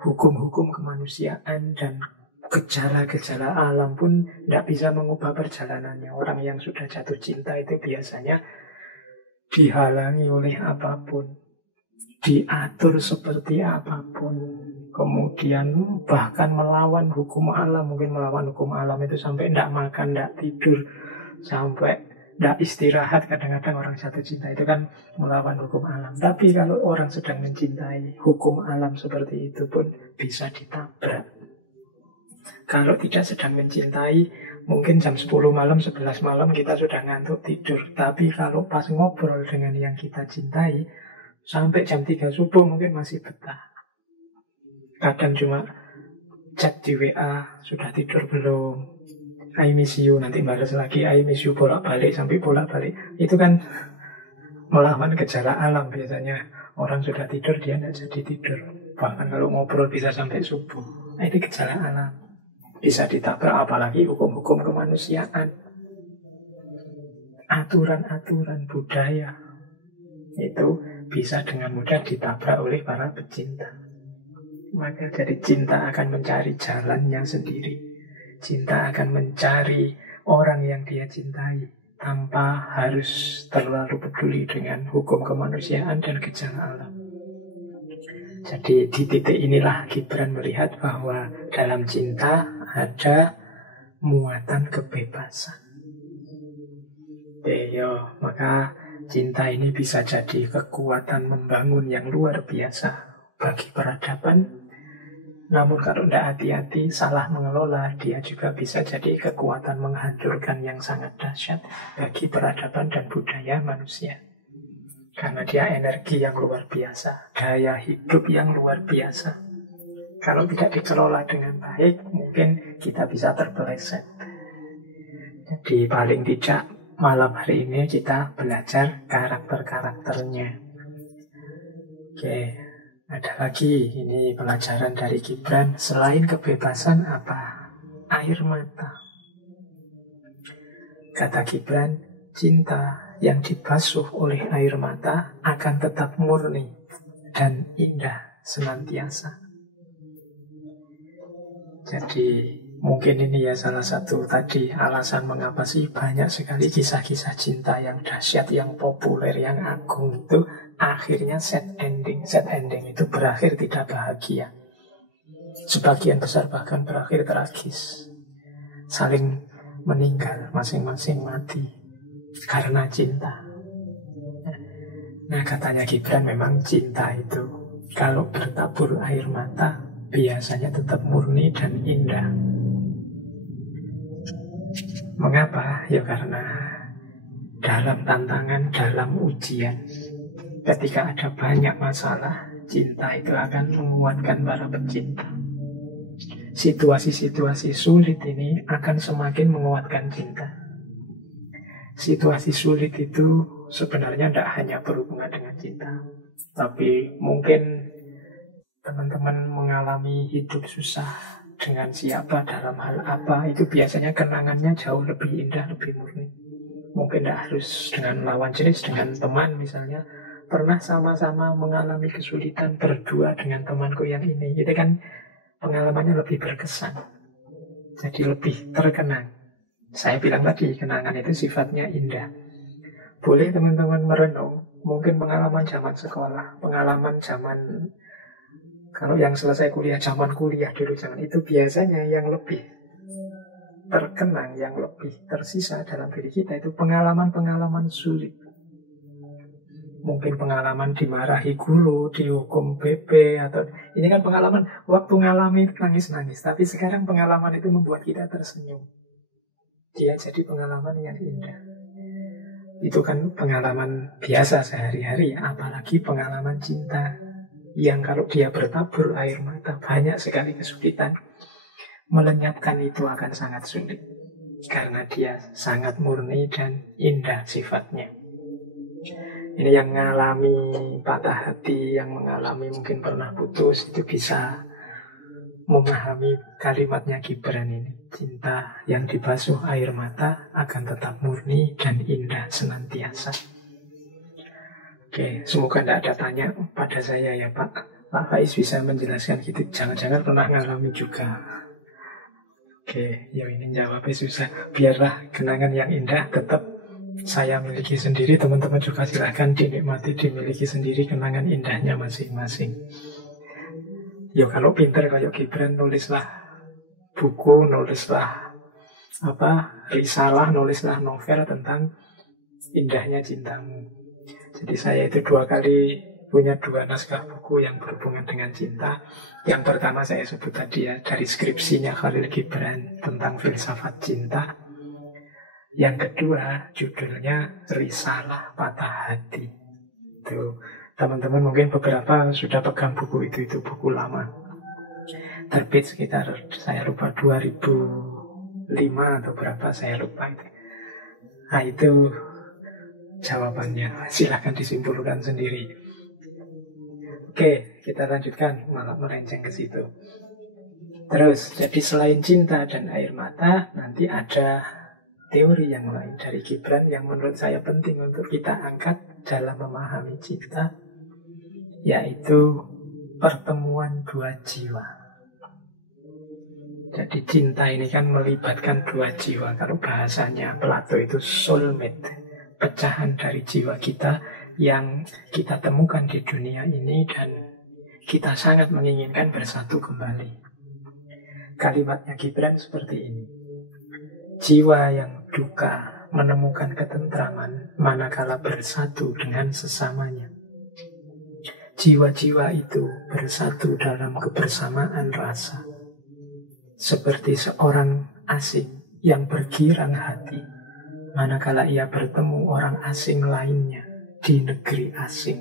hukum-hukum kemanusiaan dan gejala-gejala alam pun tidak bisa mengubah perjalanannya. Orang yang sudah jatuh cinta itu biasanya dihalangi oleh apapun, diatur seperti apapun, kemudian bahkan melawan hukum alam. Mungkin melawan hukum alam itu sampai tidak makan, tidak tidur, sampai tidak istirahat. Kadang-kadang orang jatuh cinta itu kan melawan hukum alam. Tapi kalau orang sedang mencintai, hukum alam seperti itu pun bisa ditabrak. Kalau tidak sedang mencintai, mungkin jam 10 malam, 11 malam kita sudah ngantuk tidur. Tapi kalau pas ngobrol dengan yang kita cintai, sampai jam 3 subuh mungkin masih betah. Kadang cuma chat di WA, sudah tidur belum? I miss you, nanti balas lagi I miss you, bolak-balik sampai bolak-balik. Itu kan melawan gejala alam biasanya. Orang sudah tidur, dia tidak jadi tidur. Bahkan kalau ngobrol bisa sampai subuh. Itu gejala alam. Bisa ditabrak, apalagi hukum-hukum kemanusiaan. Aturan-aturan budaya itu bisa dengan mudah ditabrak oleh para pecinta. Maka jadi cinta akan mencari jalannya sendiri. Cinta akan mencari orang yang dia cintai tanpa harus terlalu peduli dengan hukum kemanusiaan dan gejala alam. Jadi di titik inilah Gibran melihat bahwa dalam cinta ada muatan kebebasan. Maka cinta ini bisa jadi kekuatan membangun yang luar biasa bagi peradaban. Namun kalau tidak hati-hati, salah mengelola, dia juga bisa jadi kekuatan menghancurkan yang sangat dahsyat bagi peradaban dan budaya manusia. Karena dia energi yang luar biasa, daya hidup yang luar biasa. Kalau tidak dikelola dengan baik, mungkin kita bisa terpeleset. Jadi paling tidak malam hari ini kita belajar karakter-karakternya. Oke, ada lagi ini pelajaran dari Gibran. Selain kebebasan apa? Air mata. Kata Gibran, cinta yang dibasuh oleh air mata akan tetap murni dan indah senantiasa. Jadi mungkin ini ya salah satu tadi alasan mengapa sih banyak sekali kisah-kisah cinta yang dahsyat, yang populer, yang agung itu akhirnya sad ending. Sad ending itu berakhir tidak bahagia. Sebagian besar bahkan berakhir tragis. Saling meninggal, masing-masing mati karena cinta. Nah katanya Gibran memang cinta itu kalau bertabur air mata biasanya tetap murni dan indah. Mengapa? Ya karena dalam tantangan, dalam ujian, ketika ada banyak masalah, cinta itu akan menguatkan para pecinta. Situasi-situasi sulit ini akan semakin menguatkan cinta. Situasi sulit itu sebenarnya tidak hanya berhubungan dengan cinta, tapi mungkin teman-teman mengalami hidup susah dengan siapa, dalam hal apa, itu biasanya kenangannya jauh lebih indah, lebih murni. Mungkin tidak harus dengan lawan jenis, dengan teman misalnya. Pernah sama-sama mengalami kesulitan berdua dengan temanku yang ini. Itu kan pengalamannya lebih berkesan. Jadi lebih terkenang. Saya bilang tadi, kenangan itu sifatnya indah. Boleh teman-teman merenung, mungkin pengalaman zaman sekolah, pengalaman zaman, kalau yang selesai kuliah, zaman kuliah dulu, zaman itu biasanya yang lebih terkenang, yang lebih tersisa dalam diri kita itu pengalaman-pengalaman sulit. Mungkin pengalaman dimarahi guru, dihukum BP, atau ini kan pengalaman waktu ngalami nangis-nangis, tapi sekarang pengalaman itu membuat kita tersenyum. Dia jadi pengalaman yang indah. Itu kan pengalaman biasa sehari-hari, apalagi pengalaman cinta yang kalau dia bertabur air mata, banyak sekali kesulitan. Melenyapkan itu akan sangat sulit karena dia sangat murni dan indah sifatnya. Ini yang mengalami patah hati, yang mengalami mungkin pernah putus, itu bisa memahami kalimatnya Gibran ini. Cinta yang dibasuh air mata akan tetap murni dan indah senantiasa. Oke, semoga tidak ada tanya pada saya ya Pak. Pak Faiz bisa menjelaskan gitu. Jangan-jangan pernah ngalami juga. Oke, ya ini jawabnya susah. Biarlah kenangan yang indah tetap saya miliki sendiri. Teman-teman juga silahkan dinikmati, dimiliki sendiri kenangan indahnya masing-masing. Ya kalau pinter kayak Gibran, nulislah buku, nulislah risalah, nulislah novel tentang indahnya cintamu. Jadi saya itu 2 kali punya 2 naskah buku yang berhubungan dengan cinta. Yang pertama saya sebut tadi ya, dari skripsinya Khalil Gibran tentang filsafat cinta. Yang kedua judulnya Risalah Patah Hati. Itu teman-teman mungkin beberapa sudah pegang buku itu buku lama. Terbit sekitar, saya lupa 2005 atau berapa, saya lupa itu. Nah itu jawabannya, silahkan disimpulkan sendiri. Oke, kita lanjutkan, malah melenceng ke situ. Terus, jadi selain cinta dan air mata, nanti ada teori yang lain dari Gibran yang menurut saya penting untuk kita angkat dalam memahami cinta, yaitu pertemuan 2 jiwa. Jadi cinta ini kan melibatkan 2 jiwa. Kalau bahasanya Plato itu soulmate, pecahan dari jiwa kita yang kita temukan di dunia ini dan kita sangat menginginkan bersatu kembali. Kalimatnya Gibran seperti ini. Jiwa yang duka menemukan ketentraman manakala bersatu dengan sesamanya. Jiwa-jiwa itu bersatu dalam kebersamaan rasa. Seperti seorang asing yang bergirang hati manakala ia bertemu orang asing lainnya di negeri asing.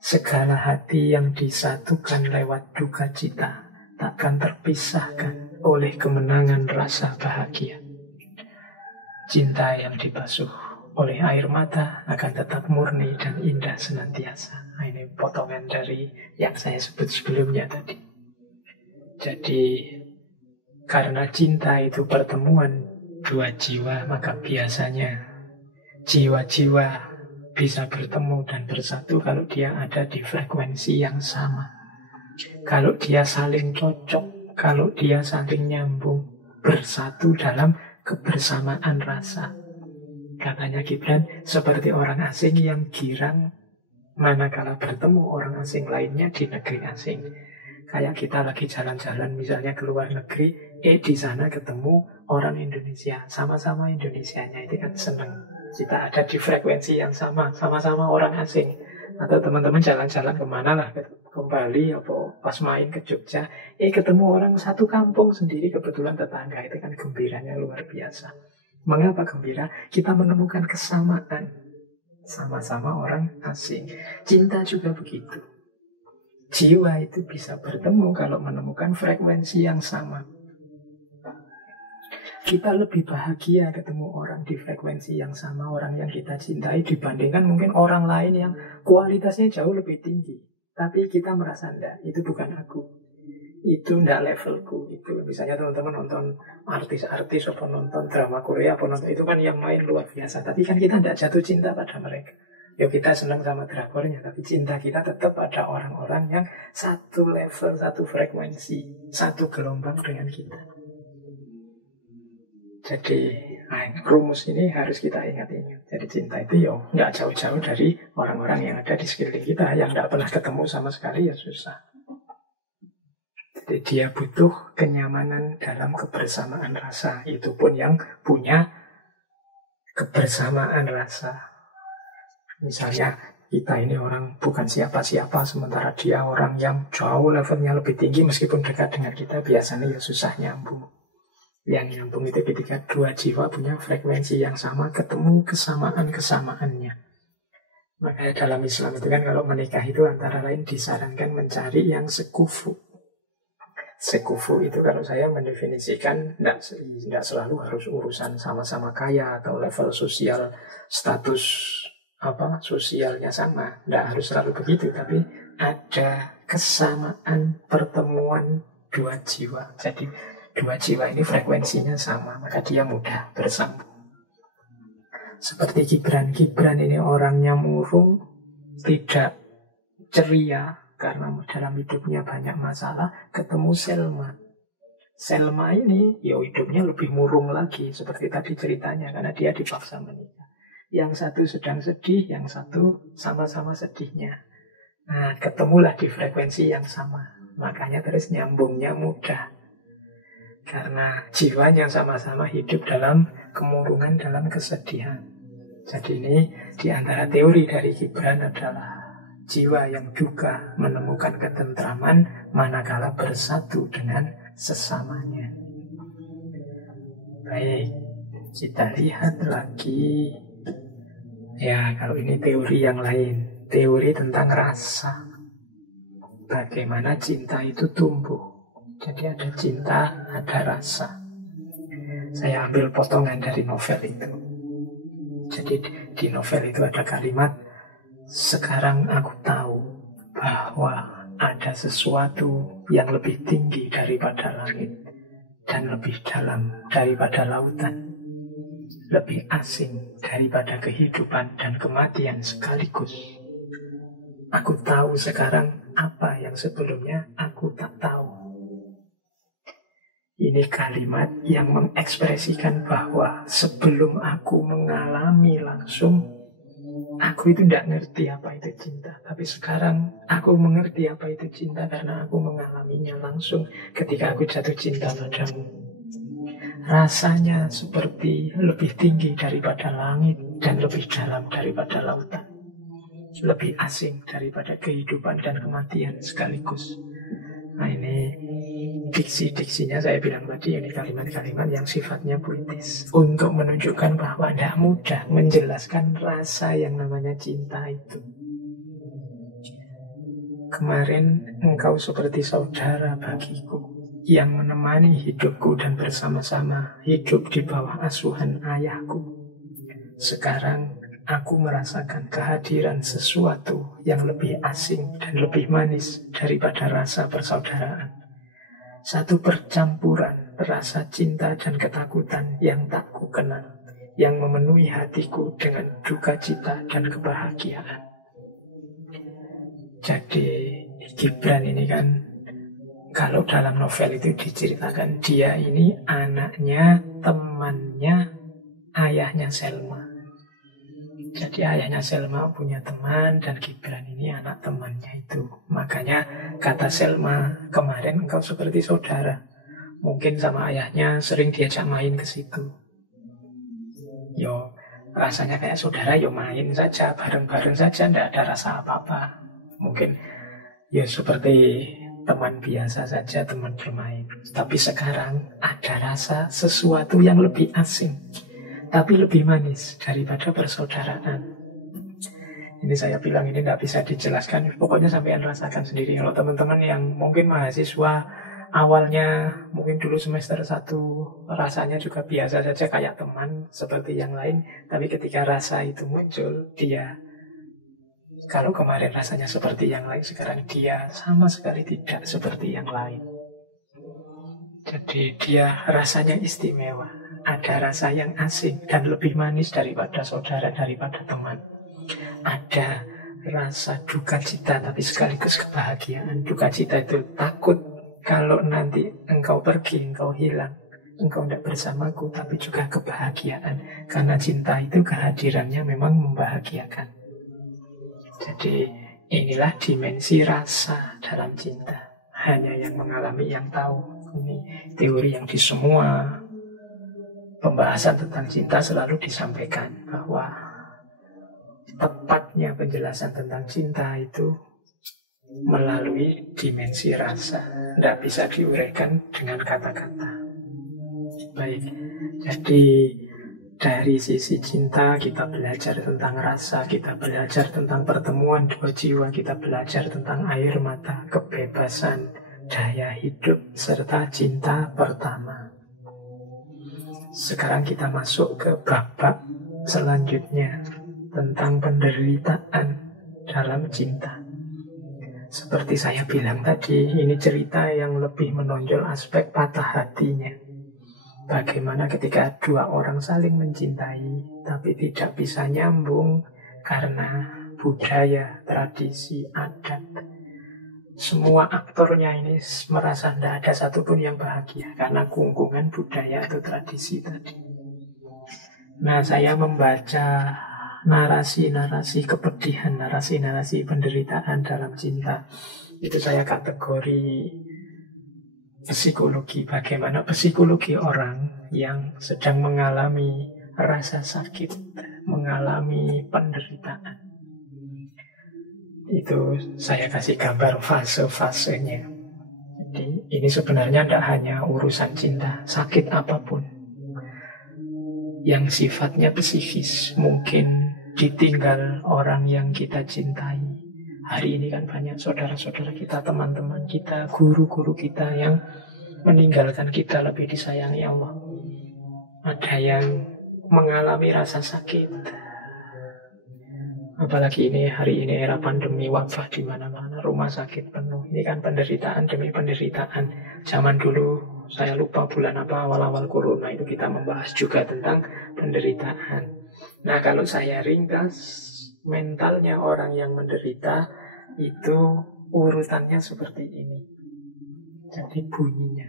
Segala hati yang disatukan lewat duka cita takkan terpisahkan oleh kemenangan rasa bahagia. Cinta yang dibasuh oleh air mata akan tetap murni dan indah senantiasa. Nah, ini potongan dari yang saya sebut sebelumnya tadi. Jadi karena cinta itu pertemuan 2 jiwa, maka biasanya jiwa-jiwa bisa bertemu dan bersatu kalau dia ada di frekuensi yang sama. Kalau dia saling cocok, kalau dia saling nyambung, bersatu dalam kebersamaan rasa. Katanya Gibran, seperti orang asing yang girang manakala bertemu orang asing lainnya di negeri asing. Kayak kita lagi jalan-jalan misalnya ke luar negeri, di sana ketemu orang Indonesia, sama-sama Indonesianya, itu kan senang. Kita ada di frekuensi yang sama, sama-sama orang asing. Atau teman-teman jalan-jalan kemana lah, ke Bali, atau pas main ke Jogja, ketemu orang satu kampung sendiri, kebetulan tetangga, itu kan gembiranya luar biasa. Mengapa gembira? Kita menemukan kesamaan, sama-sama orang asing. Cinta juga begitu. Jiwa itu bisa bertemu kalau menemukan frekuensi yang sama. kita lebih bahagia ketemu orang di frekuensi yang sama, orang yang kita cintai, dibandingkan mungkin orang lain yang kualitasnya jauh lebih tinggi. Tapi kita merasa enggak, itu bukan aku, itu enggak levelku. Itu misalnya teman-teman nonton artis-artis atau nonton drama Korea atau nonton, itu kan yang main luar biasa, tapi kan kita enggak jatuh cinta pada mereka. Ya kita senang sama drakornya, tapi cinta kita tetap pada orang-orang yang satu level, satu frekuensi, satu gelombang dengan kita. Jadi rumus ini harus kita ingat-ingat. Jadi cinta itu ya nggak jauh-jauh dari orang-orang yang ada di sekeliling kita, yang nggak pernah ketemu sama sekali ya susah. Jadi dia butuh kenyamanan dalam kebersamaan rasa. Itu pun yang punya kebersamaan rasa. Misalnya kita ini orang bukan siapa-siapa, sementara dia orang yang jauh levelnya lebih tinggi, meskipun dekat dengan kita, biasanya ya susah nyambung. Yang nyambung itu ketika dua jiwa punya frekuensi yang sama, ketemu kesamaan-kesamaannya. Makanya dalam Islam itu kan kalau menikah itu antara lain disarankan mencari yang sekufu. Sekufu itu kalau saya mendefinisikan tidak selalu harus urusan sama-sama kaya atau level sosial, status sosialnya sama, tidak harus selalu begitu, tapi ada kesamaan pertemuan dua jiwa. Jadi dua jiwa ini frekuensinya sama, maka dia mudah bersambung. Seperti Gibran ini orangnya murung, tidak ceria karena dalam hidupnya banyak masalah. Ketemu Selma ini ya hidupnya lebih murung lagi, seperti tadi ceritanya, karena dia dipaksa menikah. Yang satu sedang sedih, yang satu sama-sama sedihnya. Nah, ketemulah di frekuensi yang sama. Makanya terus nyambungnya mudah. Karena jiwanya sama-sama hidup dalam kemurungan, dalam kesedihan. Jadi ini di antara teori dari Gibran adalah jiwa yang juga menemukan ketentraman manakala bersatu dengan sesamanya. Baik, kita lihat lagi. Ya, kalau ini teori yang lain, teori tentang rasa. Bagaimana cinta itu tumbuh. Jadi ada cinta, ada rasa. Saya ambil potongan dari novel itu. Jadi di novel itu ada kalimat, sekarang aku tahu bahwa ada sesuatu yang lebih tinggi daripada langit dan lebih dalam daripada lautan. Lebih asing daripada kehidupan dan kematian sekaligus. Aku tahu sekarang apa yang sebelumnya aku tak tahu. Ini kalimat yang mengekspresikan bahwa sebelum aku mengalami langsung, aku itu tidak ngerti apa itu cinta. Tapi sekarang aku mengerti apa itu cinta karena aku mengalaminya langsung ketika aku jatuh cinta padamu. Rasanya seperti lebih tinggi daripada langit dan lebih dalam daripada lautan. Lebih asing daripada kehidupan dan kematian sekaligus. Nah ini diksi-diksinya saya bilang tadi, ini kalimat-kalimat yang sifatnya puitis. Untuk menunjukkan bahwa tidak mudah menjelaskan rasa yang namanya cinta itu. Kemarin engkau seperti saudara bagiku, yang menemani hidupku dan bersama-sama hidup di bawah asuhan ayahku. Sekarang aku merasakan kehadiran sesuatu yang lebih asing dan lebih manis daripada rasa persaudaraan. Satu percampuran rasa cinta dan ketakutan yang tak kukenal, yang memenuhi hatiku dengan duka cita dan kebahagiaan. Jadi Gibran ini kan, kalau dalam novel itu diceritakan dia ini anaknya temannya ayahnya Selma. Jadi ayahnya Selma punya teman dan Gibran ini anak temannya itu. Makanya kata Selma, kemarin engkau seperti saudara. Mungkin sama ayahnya sering diajak main ke situ. Yo, rasanya kayak saudara, yo main saja, bareng-bareng saja, tidak ada rasa apa-apa. Mungkin ya seperti teman biasa saja, teman bermain. Tapi sekarang ada rasa sesuatu yang lebih asing, tapi lebih manis daripada persaudaraan. Ini saya bilang ini nggak bisa dijelaskan, pokoknya sampean rasakan sendiri. Kalau teman-teman yang mungkin mahasiswa awalnya mungkin dulu semester 1 rasanya juga biasa saja kayak teman seperti yang lain. Tapi ketika rasa itu muncul, dia kalau kemarin rasanya seperti yang lain, sekarang dia sama sekali tidak seperti yang lain. Jadi dia rasanya istimewa. Ada rasa yang asing dan lebih manis daripada saudara, daripada teman. Ada rasa duka cita tapi sekaligus kebahagiaan. Duka cita itu takut kalau nanti engkau pergi, engkau hilang, engkau tidak bersamaku. Tapi juga kebahagiaan, karena cinta itu kehadirannya memang membahagiakan. Jadi inilah dimensi rasa dalam cinta. Hanya yang mengalami yang tahu. Ini teori yang di semua pembahasan tentang cinta selalu disampaikan, bahwa tepatnya penjelasan tentang cinta itu melalui dimensi rasa. Tidak bisa diuraikan dengan kata-kata. Baik, jadi dari sisi cinta kita belajar tentang rasa, kita belajar tentang pertemuan dua jiwa, kita belajar tentang air mata, kebebasan, daya hidup, serta cinta pertama. Sekarang kita masuk ke babak selanjutnya tentang penderitaan dalam cinta. Seperti saya bilang tadi, ini cerita yang lebih menonjol aspek patah hatinya. Bagaimana ketika dua orang saling mencintai tapi tidak bisa nyambung karena budaya, tradisi, adat. Semua aktornya ini merasa tidak ada satupun yang bahagia karena kungkungan budaya atau tradisi tadi. Nah, saya membaca narasi-narasi kepedihan, narasi-narasi penderitaan dalam cinta. Itu saya kategori psikologi. Bagaimana psikologi orang yang sedang mengalami rasa sakit, mengalami penderitaan. Itu saya kasih gambar fase-fasenya. Jadi ini sebenarnya tidak hanya urusan cinta, sakit apapun yang sifatnya psikis, mungkin ditinggal orang yang kita cintai. Hari ini kan banyak saudara-saudara kita, teman-teman kita, guru-guru kita yang meninggalkan kita, lebih disayangi Allah. Ada yang mengalami rasa sakit. Apalagi ini hari ini era pandemi, wabah di mana-mana, rumah sakit penuh. Ini kan penderitaan demi penderitaan. Zaman dulu saya lupa bulan apa, awal-awal corona itu kita membahas juga tentang penderitaan. Nah, kalau saya ringkas, mentalnya orang yang menderita itu urutannya seperti ini. Jadi bunyinya.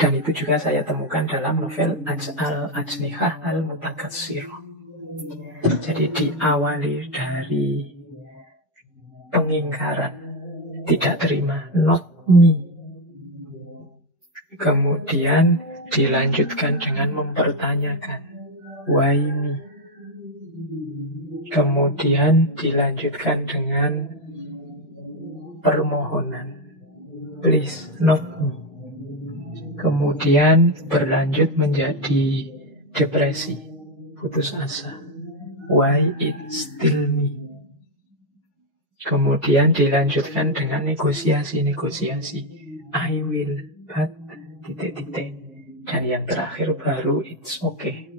Dan itu juga saya temukan dalam novel Al-Ajnihah Al-Mutakatsirah. Jadi diawali dari pengingkaran, tidak terima, not me. Kemudian dilanjutkan dengan mempertanyakan, why me? Kemudian dilanjutkan dengan permohonan, please not me. Kemudian berlanjut menjadi depresi, putus asa. Why it still me? Kemudian dilanjutkan dengan negosiasi. I will, but titik-titik. Dan yang terakhir baru it's okay.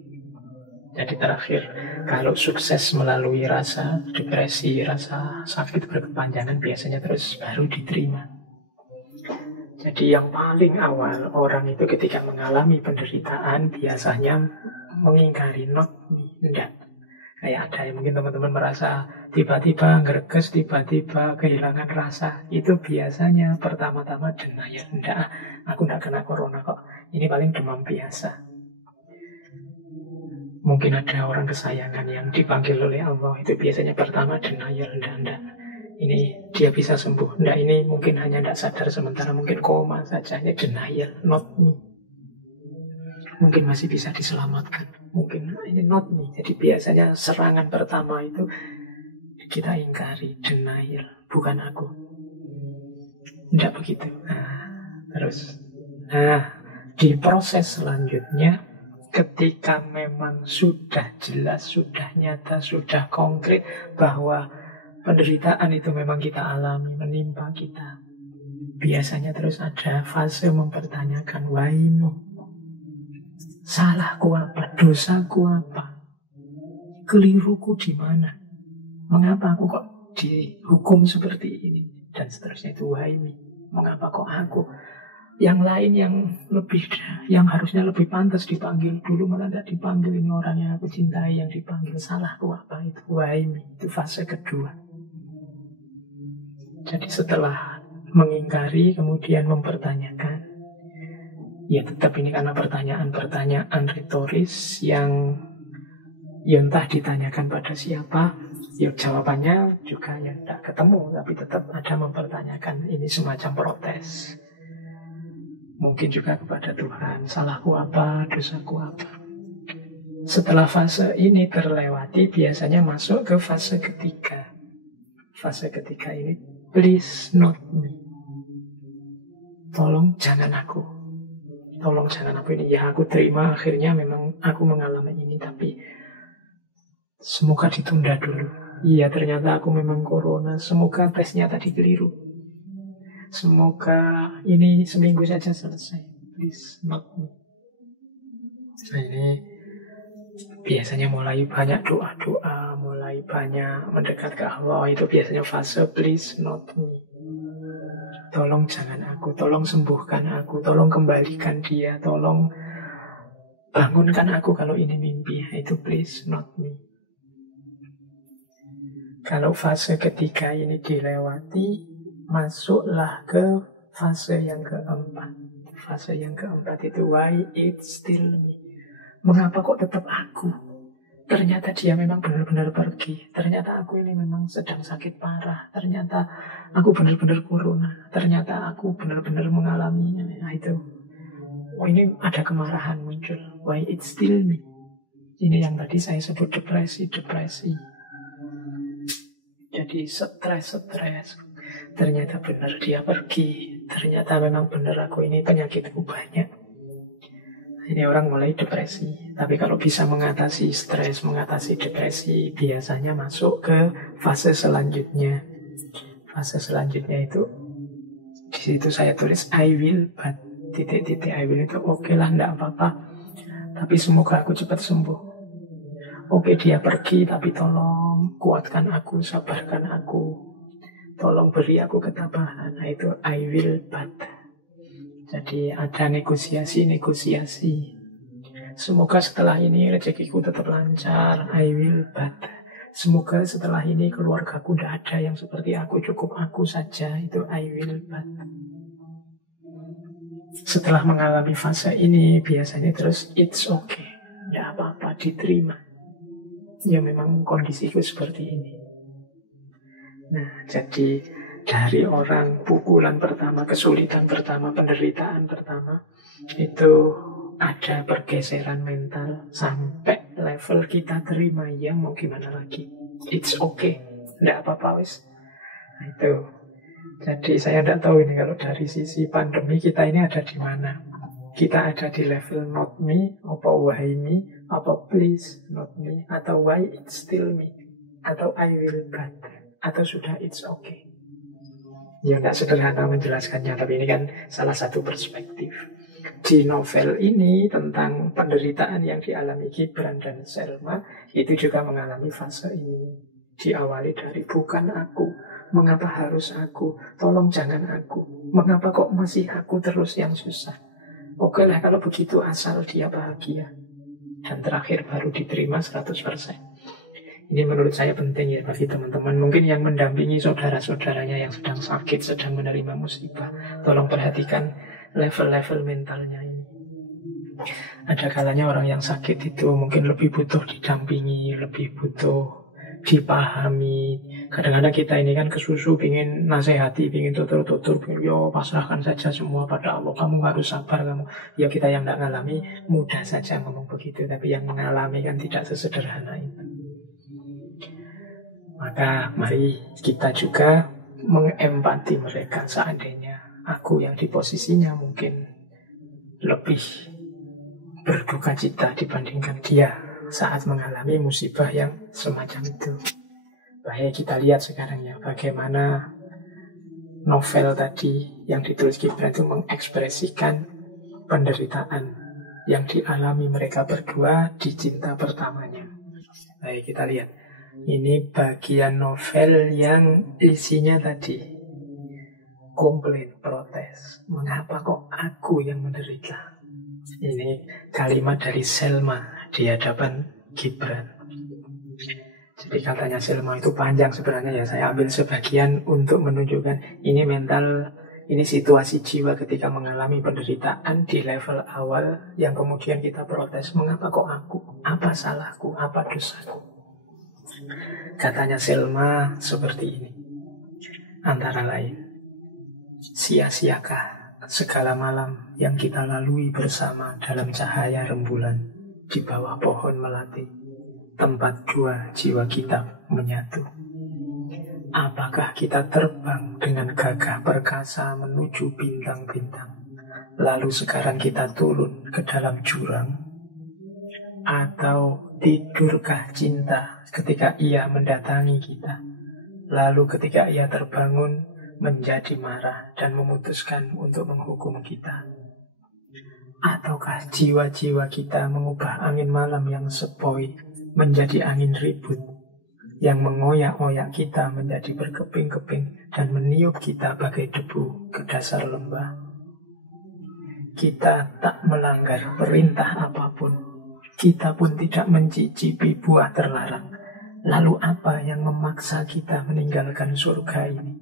Jadi terakhir, kalau sukses melalui rasa depresi, rasa sakit berkepanjangan, biasanya terus baru diterima. Jadi yang paling awal orang itu ketika mengalami penderitaan biasanya mengingkari, not me, enggak. Kayak ada yang mungkin teman-teman merasa tiba-tiba ngereges, tiba-tiba kehilangan rasa. Itu biasanya pertama-tama denial. Enggak, aku enggak kena corona kok. Ini paling demam biasa. Mungkin ada orang kesayangan yang dipanggil oleh Allah. Itu biasanya pertama denial. Enggak. Ini dia bisa sembuh. Enggak, ini mungkin hanya enggak sadar sementara. Mungkin koma saja. Ini denial, not me. Mungkin masih bisa diselamatkan. Mungkin ini not me. Jadi biasanya serangan pertama itu kita ingkari, denial, bukan aku. Tidak begitu. Nah, di proses selanjutnya, ketika memang sudah jelas, sudah nyata, sudah konkret bahwa penderitaan itu memang kita alami, menimpa kita. biasanya terus ada fase mempertanyakan, why me? Salahku apa? Dosaku apa? Keliruku di mana? Mengapa aku kok dihukum seperti ini? Dan seterusnya, itu why me? Mengapa kok aku? Yang lain yang harusnya lebih pantas dipanggil dulu malah tidak dipanggil. Ini orang yang aku cintai yang dipanggil. Salahku apa? Itu why me? Itu fase kedua. Jadi setelah mengingkari kemudian mempertanyakan, ya tetap ini karena pertanyaan-pertanyaan retoris yang ya entah ditanyakan pada siapa, ya jawabannya juga ya tidak ketemu, tapi tetap ada mempertanyakan. Ini semacam protes. Mungkin juga kepada Tuhan, salahku apa, dosaku apa. Setelah fase ini terlewati, biasanya masuk ke fase ketiga. Fase ketiga ini, please not me. Tolong jangan aku. Tolong jangan aku ini. Ya aku terima akhirnya memang aku mengalami ini, tapi semoga ditunda dulu. Iya ternyata aku memang corona. Semoga tesnya tadi keliru. Semoga ini seminggu saja selesai. Please not me. Nah ini biasanya mulai banyak doa-doa, mulai banyak mendekat ke Allah. Itu biasanya fase please not me. Tolong jangan aku, tolong sembuhkan aku, tolong kembalikan dia, tolong bangunkan aku kalau ini mimpi. Itu please not me. Kalau fase ketiga ini dilewati, masuklah ke fase yang keempat. Fase yang keempat itu why it's still me. Mengapa kok tetap aku? Ternyata dia memang benar-benar pergi. Ternyata aku ini memang sedang sakit parah. Ternyata aku benar-benar corona. Ternyata aku benar-benar mengalaminya. Nah itu. Oh ini ada kemarahan muncul. Why it's still me. Ini yang tadi saya sebut depresi. Jadi stres. Ternyata benar dia pergi. Ternyata memang benar aku ini penyakitku banyak. Ini orang mulai depresi. Tapi kalau bisa mengatasi stres, mengatasi depresi, biasanya masuk ke fase selanjutnya. Fase selanjutnya itu, di situ saya tulis I will, but titik-titik I will itu oke lah, enggak apa-apa. Tapi semoga aku cepat sembuh. Oke dia pergi, tapi tolong kuatkan aku, sabarkan aku. Tolong beri aku ketabahan. Nah itu I will, but. Jadi ada negosiasi. Semoga setelah ini rezekiku tetap lancar. I will, but. Semoga setelah ini keluargaku tidak ada yang seperti aku, cukup aku saja. Itu I will, but. Setelah mengalami fase ini, biasanya terus it's okay. Tidak apa-apa, diterima. Ya memang kondisiku seperti ini. Nah, jadi dari orang pukulan pertama, kesulitan pertama, penderitaan pertama, itu ada pergeseran mental sampai level kita terima, ya mau gimana lagi, it's okay, tidak apa-apa wis. Nah, itu. Jadi saya tidak tahu ini kalau dari sisi pandemi kita ini ada di mana. Kita ada di level not me, apa why me, apa please not me, atau why it's still me, atau I will but, atau sudah it's okay. Ya tidak sederhana menjelaskannya, tapi ini kan salah satu perspektif. Di novel ini tentang penderitaan yang dialami Gibran dan Selma, itu juga mengalami fase ini. Diawali dari bukan aku, mengapa harus aku, tolong jangan aku, mengapa kok masih aku terus yang susah. Oke lah kalau begitu asal dia bahagia. Dan terakhir baru diterima 100%. Ini menurut saya penting ya bagi teman-teman. Mungkin yang mendampingi saudara-saudaranya yang sedang sakit, sedang menerima musibah. Tolong perhatikan level-level mentalnya ini. Ada kalanya orang yang sakit itu mungkin lebih butuh didampingi, lebih butuh dipahami. Kadang-kadang kita ini kan kesusu, pingin nasihati, pingin tutur-tutur, yo pasrahkan saja semua pada Allah, kamu harus sabar kamu. Ya kita yang tidak mengalami mudah saja ngomong begitu, tapi yang mengalami kan tidak sesederhana itu. Maka mari kita juga mengempati mereka. Seandainya aku yang di posisinya mungkin lebih berduka cita dibandingkan dia saat mengalami musibah yang semacam itu. Baik kita lihat sekarang ya, bagaimana novel tadi yang ditulis Gibran itu mengekspresikan penderitaan yang dialami mereka berdua di cinta pertamanya. Baik, kita lihat. Ini bagian novel yang isinya tadi komplain, protes. Mengapa kok aku yang menderita? Ini kalimat dari Selma di hadapan Gibran. Jadi katanya Selma itu panjang sebenarnya ya. Saya ambil sebagian untuk menunjukkan ini mental, ini situasi jiwa ketika mengalami penderitaan di level awal yang kemudian kita protes. Mengapa kok aku? Apa salahku? Apa dosaku? Katanya Selma seperti ini. Antara lain, sia-siakah segala malam yang kita lalui bersama dalam cahaya rembulan di bawah pohon melati, tempat dua jiwa kita menyatu. Apakah kita terbang dengan gagah perkasa menuju bintang-bintang, lalu sekarang kita turun ke dalam jurang? Atau tidurkah cinta ketika ia mendatangi kita, lalu ketika ia terbangun menjadi marah dan memutuskan untuk menghukum kita? Ataukah jiwa-jiwa kita mengubah angin malam yang sepoi menjadi angin ribut yang mengoyak-oyak kita menjadi berkeping-keping dan meniup kita bagai debu ke dasar lembah? Kita tak melanggar perintah apapun, kita pun tidak mencicipi buah terlarang. Lalu apa yang memaksa kita meninggalkan surga ini?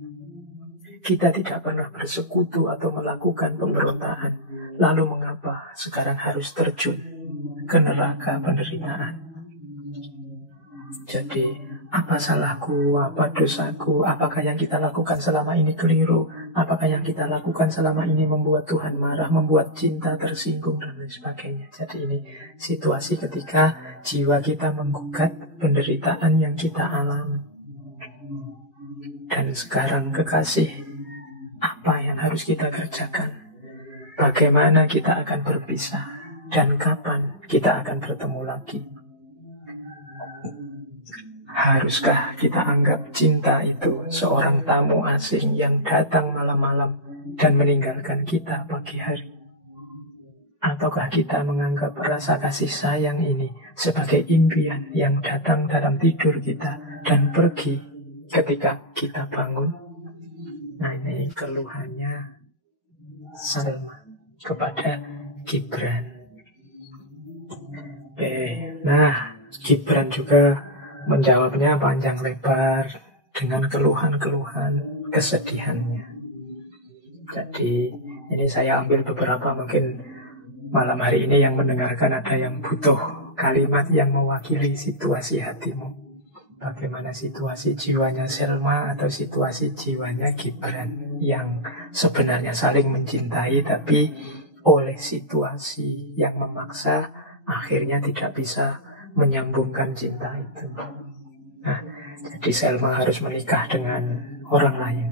Kita tidak pernah bersekutu atau melakukan pemberontakan. Lalu mengapa sekarang harus terjun ke neraka penderitaan? Jadi, apa salahku, apa dosaku, apakah yang kita lakukan selama ini keliru, apakah yang kita lakukan selama ini membuat Tuhan marah, membuat cinta tersinggung, dan lain sebagainya. Jadi ini situasi ketika jiwa kita menggugat penderitaan yang kita alami. Dan sekarang kekasih, apa yang harus kita kerjakan? Bagaimana kita akan berpisah? Dan kapan kita akan bertemu lagi? Haruskah kita anggap cinta itu seorang tamu asing yang datang malam-malam dan meninggalkan kita pagi hari? Ataukah kita menganggap rasa kasih sayang ini sebagai impian yang datang dalam tidur kita dan pergi ketika kita bangun? Nah, ini keluhannya Selma kepada Gibran. Nah, Gibran juga menjawabnya panjang lebar dengan keluhan-keluhan kesedihannya. Jadi ini saya ambil beberapa, mungkin malam hari ini yang mendengarkan ada yang butuh kalimat yang mewakili situasi hatimu. Bagaimana situasi jiwanya Selma atau situasi jiwanya Gibran yang sebenarnya saling mencintai, tapi oleh situasi yang memaksa akhirnya tidak bisa menyambungkan cinta itu. Nah, jadi Selma harus menikah dengan orang lain.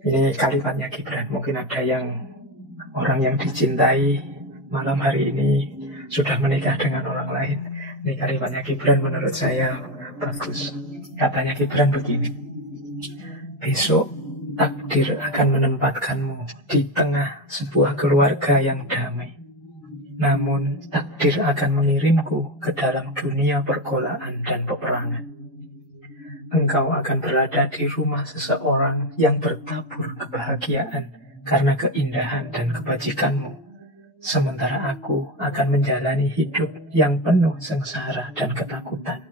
Ini kalimatnya Gibran. Mungkin ada yang orang yang dicintai malam hari ini sudah menikah dengan orang lain. Ini kalimatnya Gibran menurut saya bagus. Katanya Gibran begini. Besok takdir akan menempatkanmu di tengah sebuah keluarga yang damai. Namun takdir akan mengirimku ke dalam dunia pergolaan dan peperangan. Engkau akan berada di rumah seseorang yang bertabur kebahagiaan karena keindahan dan kebajikanmu. Sementara aku akan menjalani hidup yang penuh sengsara dan ketakutan.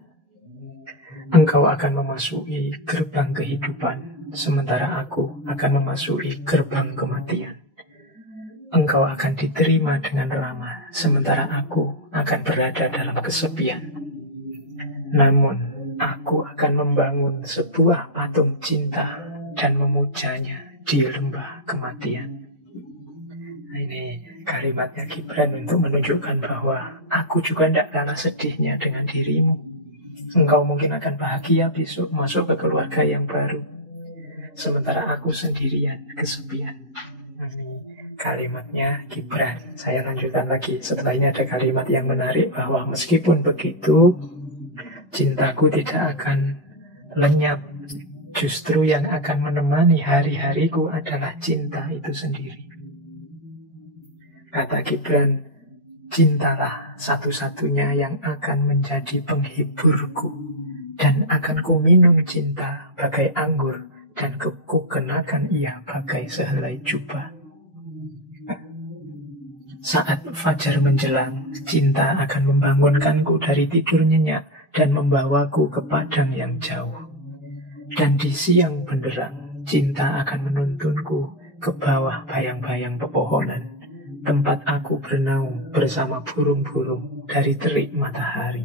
Engkau akan memasuki gerbang kehidupan, sementara aku akan memasuki gerbang kematian. Engkau akan diterima dengan ramah, sementara aku akan berada dalam kesepian. Namun, aku akan membangun sebuah patung cinta dan memujanya di lembah kematian. Nah, ini kalimatnya Gibran untuk menunjukkan bahwa aku juga tidak kalah sedihnya dengan dirimu. Engkau mungkin akan bahagia besok masuk ke keluarga yang baru, sementara aku sendirian, kesepian. Kalimatnya Gibran. Saya lanjutkan lagi. Setelah ini ada kalimat yang menarik bahwa meskipun begitu, cintaku tidak akan lenyap Justru yang akan menemani hari-hariku adalah cinta itu sendiri. Kata Gibran, cintalah satu-satunya yang akan menjadi penghiburku, dan akan ku minum cinta bagai anggur, dan ku kenakan ia bagai sehelai jubah. Saat fajar menjelang, cinta akan membangunkanku dari tidur nyenyak dan membawaku ke padang yang jauh. Dan di siang benderang, cinta akan menuntunku ke bawah bayang-bayang pepohonan, tempat aku bernaung bersama burung-burung dari terik matahari.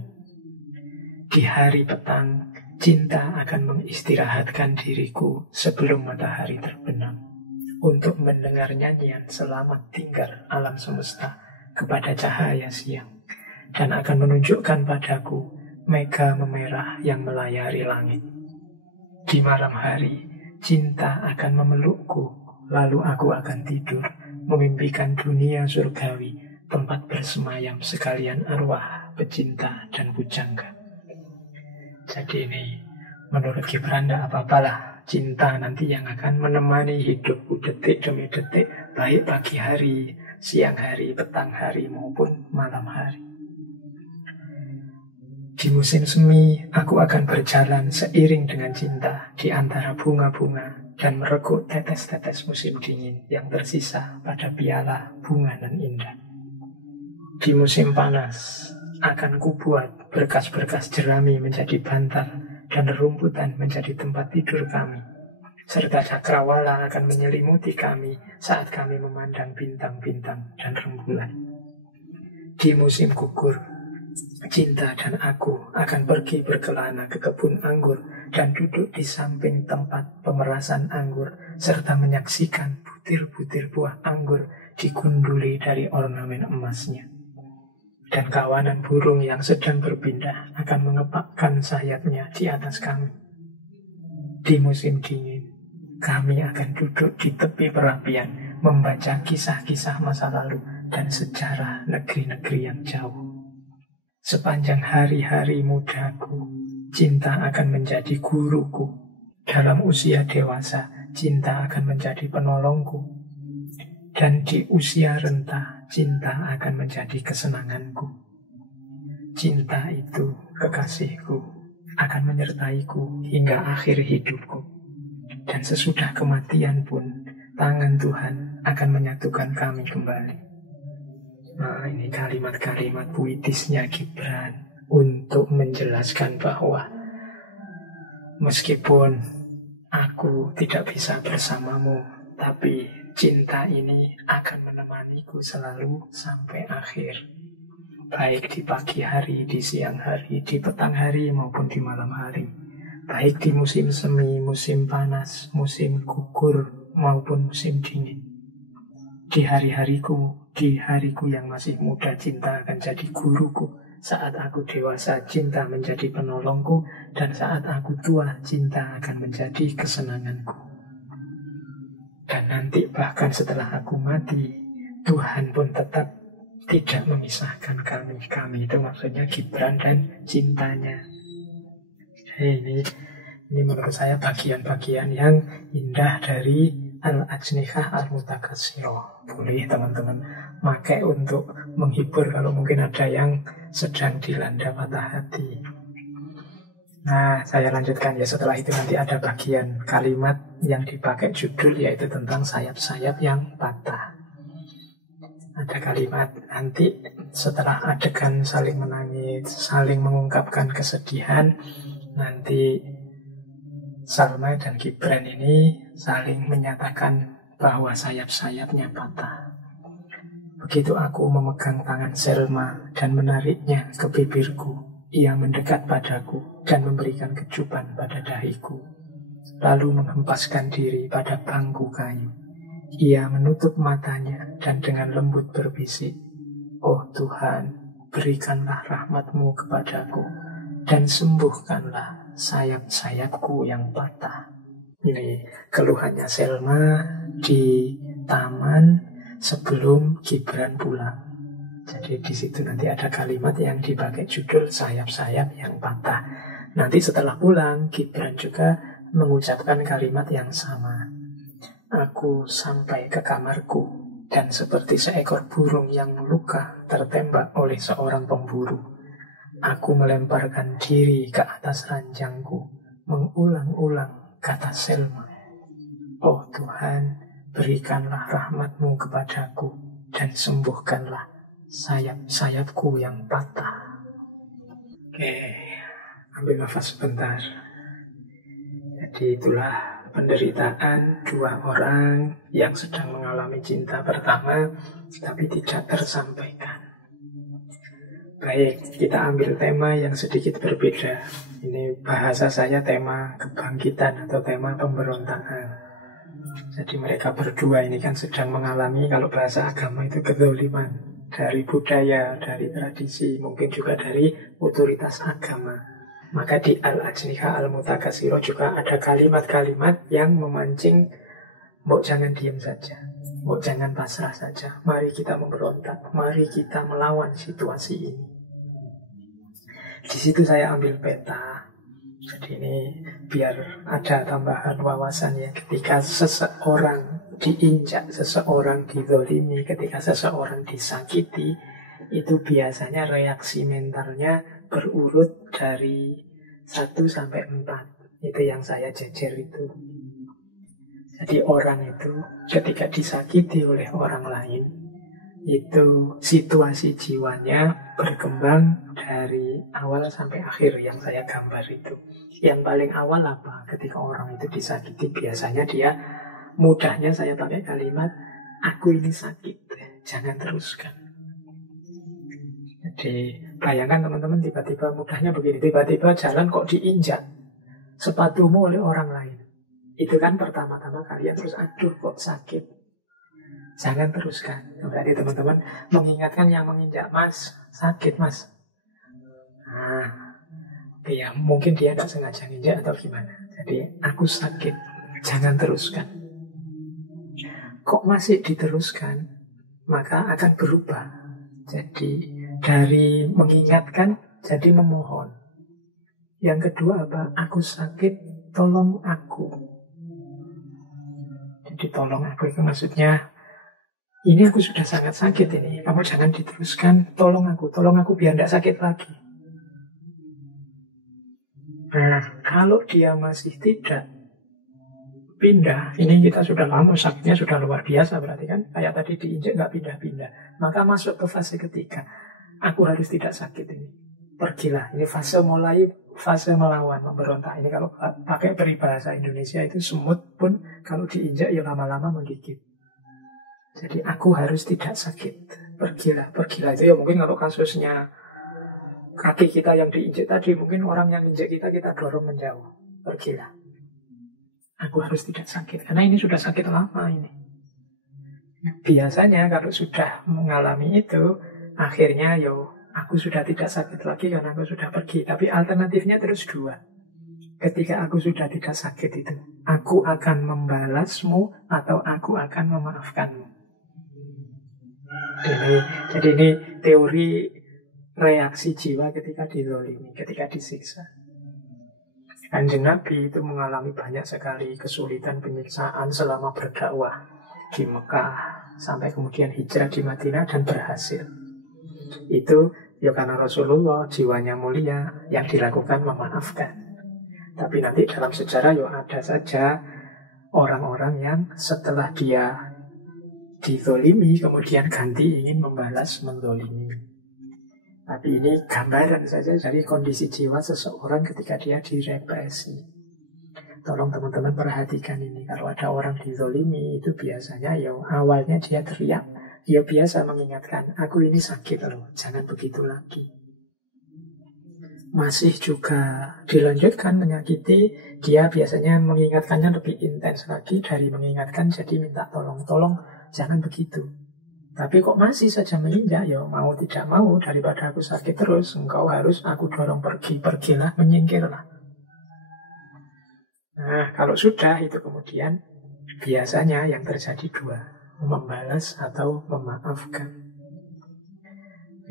Di hari petang, cinta akan mengistirahatkan diriku sebelum matahari terbenam, untuk mendengar nyanyian selamat tinggal alam semesta kepada cahaya siang, dan akan menunjukkan padaku mega memerah yang melayari langit. Di malam hari, cinta akan memelukku, lalu aku akan tidur, memimpikan dunia surgawi, tempat bersemayam sekalian arwah, pecinta, dan pujangga. Jadi ini, menurut Gibran, tidak apa-apalah. Cinta nanti yang akan menemani hidupku detik demi detik, baik pagi hari, siang hari, petang hari, maupun malam hari. Di musim semi, aku akan berjalan seiring dengan cinta di antara bunga-bunga dan mereguk tetes-tetes musim dingin yang tersisa pada piala bunga nan indah. Di musim panas, akan kubuat berkas-berkas jerami menjadi bantal dan rumputan menjadi tempat tidur kami, serta cakrawala akan menyelimuti kami saat kami memandang bintang-bintang dan rembulan. Di musim gugur, cinta dan aku akan pergi berkelana ke kebun anggur dan duduk di samping tempat pemerasan anggur, serta menyaksikan butir-butir buah anggur digunduli dari ornamen emasnya. Dan kawanan burung yang sedang berpindah akan mengepakkan sayapnya di atas kami. Di musim dingin, kami akan duduk di tepi perapian, membaca kisah-kisah masa lalu dan sejarah negeri-negeri yang jauh. Sepanjang hari-hari mudaku, cinta akan menjadi guruku. Dalam usia dewasa, cinta akan menjadi penolongku. Dan di usia renta, cinta akan menjadi kesenanganku. Cinta itu, kekasihku, akan menyertaiku hingga akhir hidupku. Dan sesudah kematian pun, tangan Tuhan akan menyatukan kami kembali. Nah, ini kalimat-kalimat puitisnya Gibran untuk menjelaskan bahwa meskipun aku tidak bisa bersamamu, tapi cinta ini akan menemaniku selalu sampai akhir. Baik di pagi hari, di siang hari, di petang hari, maupun di malam hari. Baik di musim semi, musim panas, musim gugur, maupun musim dingin. Di hari-hariku, di hariku yang masih muda, cinta akan jadi guruku. Saat aku dewasa, cinta menjadi penolongku. Dan saat aku tua, cinta akan menjadi kesenanganku. Dan nanti bahkan setelah aku mati, Tuhan pun tetap tidak memisahkan kami. Kami itu maksudnya Gibran dan cintanya. Ini menurut saya bagian-bagian yang indah dari Al-Ajnihah Al-Mutakatsirah. Boleh teman-teman pakai untuk menghibur kalau mungkin ada yang sedang dilanda patah hati. Nah, saya lanjutkan ya. Setelah itu nanti ada bagian kalimat yang dipakai judul, yaitu tentang sayap-sayap yang patah. Ada kalimat nanti setelah adegan saling menangis, saling mengungkapkan kesedihan, nanti Salma dan Gibran ini saling menyatakan bahwa sayap-sayapnya patah. Begitu aku memegang tangan Selma dan menariknya ke bibirku, ia mendekat padaku dan memberikan kecupan pada dahiku, lalu menghempaskan diri pada bangku kayu. Ia menutup matanya dan dengan lembut berbisik, "Oh Tuhan, berikanlah rahmat-Mu kepadaku dan sembuhkanlah sayap-sayapku yang patah." Ini keluhannya Selma di taman sebelum Gibran pulang. Jadi di situ nanti ada kalimat yang dipakai judul sayap-sayap yang patah. Nanti setelah pulang, Gibran juga mengucapkan kalimat yang sama. Aku sampai ke kamarku, dan seperti seekor burung yang luka tertembak oleh seorang pemburu, aku melemparkan diri ke atas ranjangku, mengulang-ulang kata Selma. Oh Tuhan, berikanlah rahmat-Mu kepadaku, dan sembuhkanlah sayap-sayapku yang patah. Oke, ambil nafas sebentar. Jadi itulah penderitaan dua orang yang sedang mengalami cinta pertama, tapi tidak tersampaikan. Baik, kita ambil tema yang sedikit berbeda. Ini bahasa saya tema kebangkitan atau tema pemberontakan. Jadi mereka berdua ini kan sedang mengalami, kalau bahasa agama itu kezaliman dari budaya, dari tradisi, mungkin juga dari otoritas agama. Maka di Al-Ajniha Al-Mutakasiro juga ada kalimat-kalimat yang memancing, mbok jangan diam saja, mbok jangan pasrah saja, mari kita memberontak, mari kita melawan situasi ini. Di situ saya ambil peta. Jadi ini biar ada tambahan wawasan ya. Ketika seseorang diinjak, seseorang dizolimi, ketika seseorang disakiti, itu biasanya reaksi mentalnya berurut dari 1 sampai 4. Itu yang saya jejer itu. Jadi orang itu ketika disakiti oleh orang lain, itu situasi jiwanya berkembang dari awal sampai akhir yang saya gambar itu. Yang paling awal apa? Ketika orang itu disakiti, biasanya dia mudahnya saya pakai kalimat, aku ini sakit, jangan teruskan. Jadi bayangkan teman-teman, tiba-tiba mudahnya begini, tiba-tiba jalan kok diinjak sepatumu oleh orang lain. Itu kan pertama-tama kalian terus, aduh kok sakit, jangan teruskan. Berarti teman-teman mengingatkan yang menginjak, mas, sakit mas. Nah, ya mungkin dia tidak sengaja nginjak atau gimana. Jadi aku sakit, jangan teruskan. Kok masih diteruskan, maka akan berubah. Jadi dari mengingatkan jadi memohon. Yang kedua apa? Aku sakit, tolong aku. Jadi tolong aku itu maksudnya, ini aku sudah sangat sakit ini, kamu jangan diteruskan, tolong aku biar tidak sakit lagi. Nah, kalau dia masih tidak pindah, ini kita sudah lama, sakitnya sudah luar biasa berarti kan, kayak tadi diinjek nggak pindah-pindah, maka masuk ke fase ketiga. Aku harus tidak sakit ini, pergilah. Ini fase mulai, fase melawan, memberontak. Ini kalau pakai peribahasa Indonesia itu semut pun kalau diinjak ya lama-lama menggigit. Jadi aku harus tidak sakit, pergilah. Itu ya mungkin kalau kasusnya kaki kita yang diinjek tadi, mungkin orang yang injek kita dorong menjauh, pergilah. Aku harus tidak sakit, karena ini sudah sakit lama ini. Biasanya kalau sudah mengalami itu, akhirnya aku sudah tidak sakit lagi karena aku sudah pergi. Tapi alternatifnya terus dua. Ketika aku sudah tidak sakit itu, aku akan membalasmu atau aku akan memaafkanmu. Jadi ini teori reaksi jiwa ketika dizolimi, ketika disiksa. Kanjeng Nabi itu mengalami banyak sekali kesulitan, penyiksaan selama berdakwah di Mekah sampai kemudian hijrah di Madinah dan berhasil. Itu ya karena Rasulullah jiwanya mulia, yang dilakukan memaafkan. Tapi nanti dalam sejarah ya ada saja orang-orang yang setelah dia dizolimi kemudian ganti ingin membalas menzolimi. Tapi ini gambaran saja dari kondisi jiwa seseorang ketika dia direpresi. Tolong teman-teman perhatikan ini. Kalau ada orang dizolimi itu biasanya ya awalnya dia teriak, dia biasa mengingatkan, aku ini sakit loh, jangan begitu lagi. Masih juga dilanjutkan menyakiti, dia biasanya mengingatkannya lebih intens lagi. Dari mengingatkan jadi minta tolong jangan begitu. Tapi kok masih saja menginjak, ya mau tidak mau, daripada aku sakit terus, engkau harus aku dorong pergilah, menyingkirlah. Nah, kalau sudah itu kemudian biasanya yang terjadi dua, membalas atau memaafkan.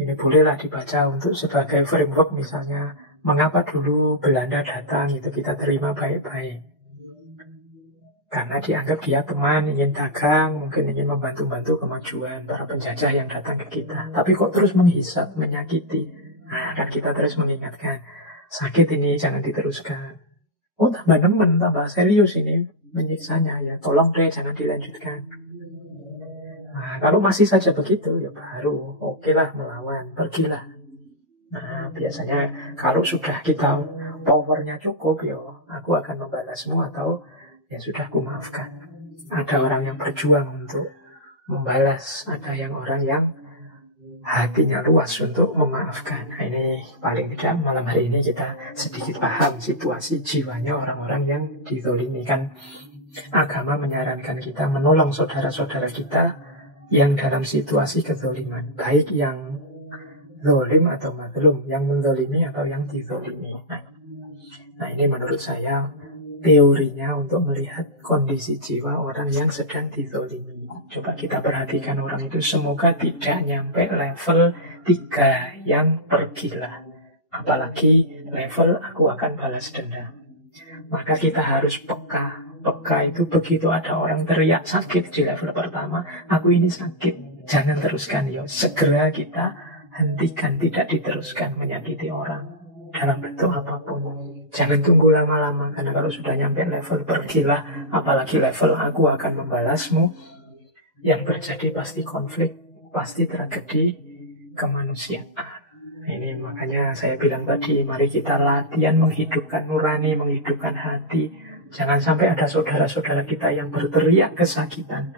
Ini bolehlah dibaca untuk sebagai framework misalnya, mengapa dulu Belanda datang, itu kita terima baik-baik. Karena dianggap dia teman, ingin dagang, mungkin ingin membantu-bantu kemajuan para penjajah yang datang ke kita. Tapi kok terus menghisap, menyakiti. Nah, kan kita terus mengingatkan, sakit ini jangan diteruskan. Oh, tambah nemen, tambah serius ini menyiksanya. Ya, tolong deh, jangan dilanjutkan. Nah, kalau masih saja begitu, ya baru oke lah melawan, pergilah. Nah, biasanya kalau sudah kita powernya cukup, ya aku akan membalasmu atau ya sudah, aku maafkan. Ada orang yang berjuang untuk membalas, ada yang orang yang hatinya luas untuk memaafkan. Nah, ini paling tidak malam hari ini kita sedikit paham situasi jiwanya orang-orang yang dizolimi. Kan agama menyarankan kita menolong saudara-saudara kita yang dalam situasi kezoliman, baik yang zolim atau mazlum, yang menzolimi atau yang dizolimi. Nah, ini menurut saya teorinya untuk melihat kondisi jiwa orang yang sedang dizolimi. Coba kita perhatikan orang itu, semoga tidak nyampe level 3 yang pergilah. Apalagi level aku akan balas dendam. Maka kita harus peka. Peka itu begitu ada orang teriak sakit di level pertama, aku ini sakit, jangan teruskan ya. Segera kita hentikan, tidak diteruskan menyakiti orang dalam bentuk apapun. Jangan tunggu lama-lama, karena kalau sudah nyampe level pergilah, apalagi level aku akan membalasmu, yang terjadi pasti konflik, pasti tragedi kemanusiaan. Ini makanya saya bilang tadi, mari kita latihan menghidupkan nurani, menghidupkan hati. Jangan sampai ada saudara-saudara kita yang berteriak kesakitan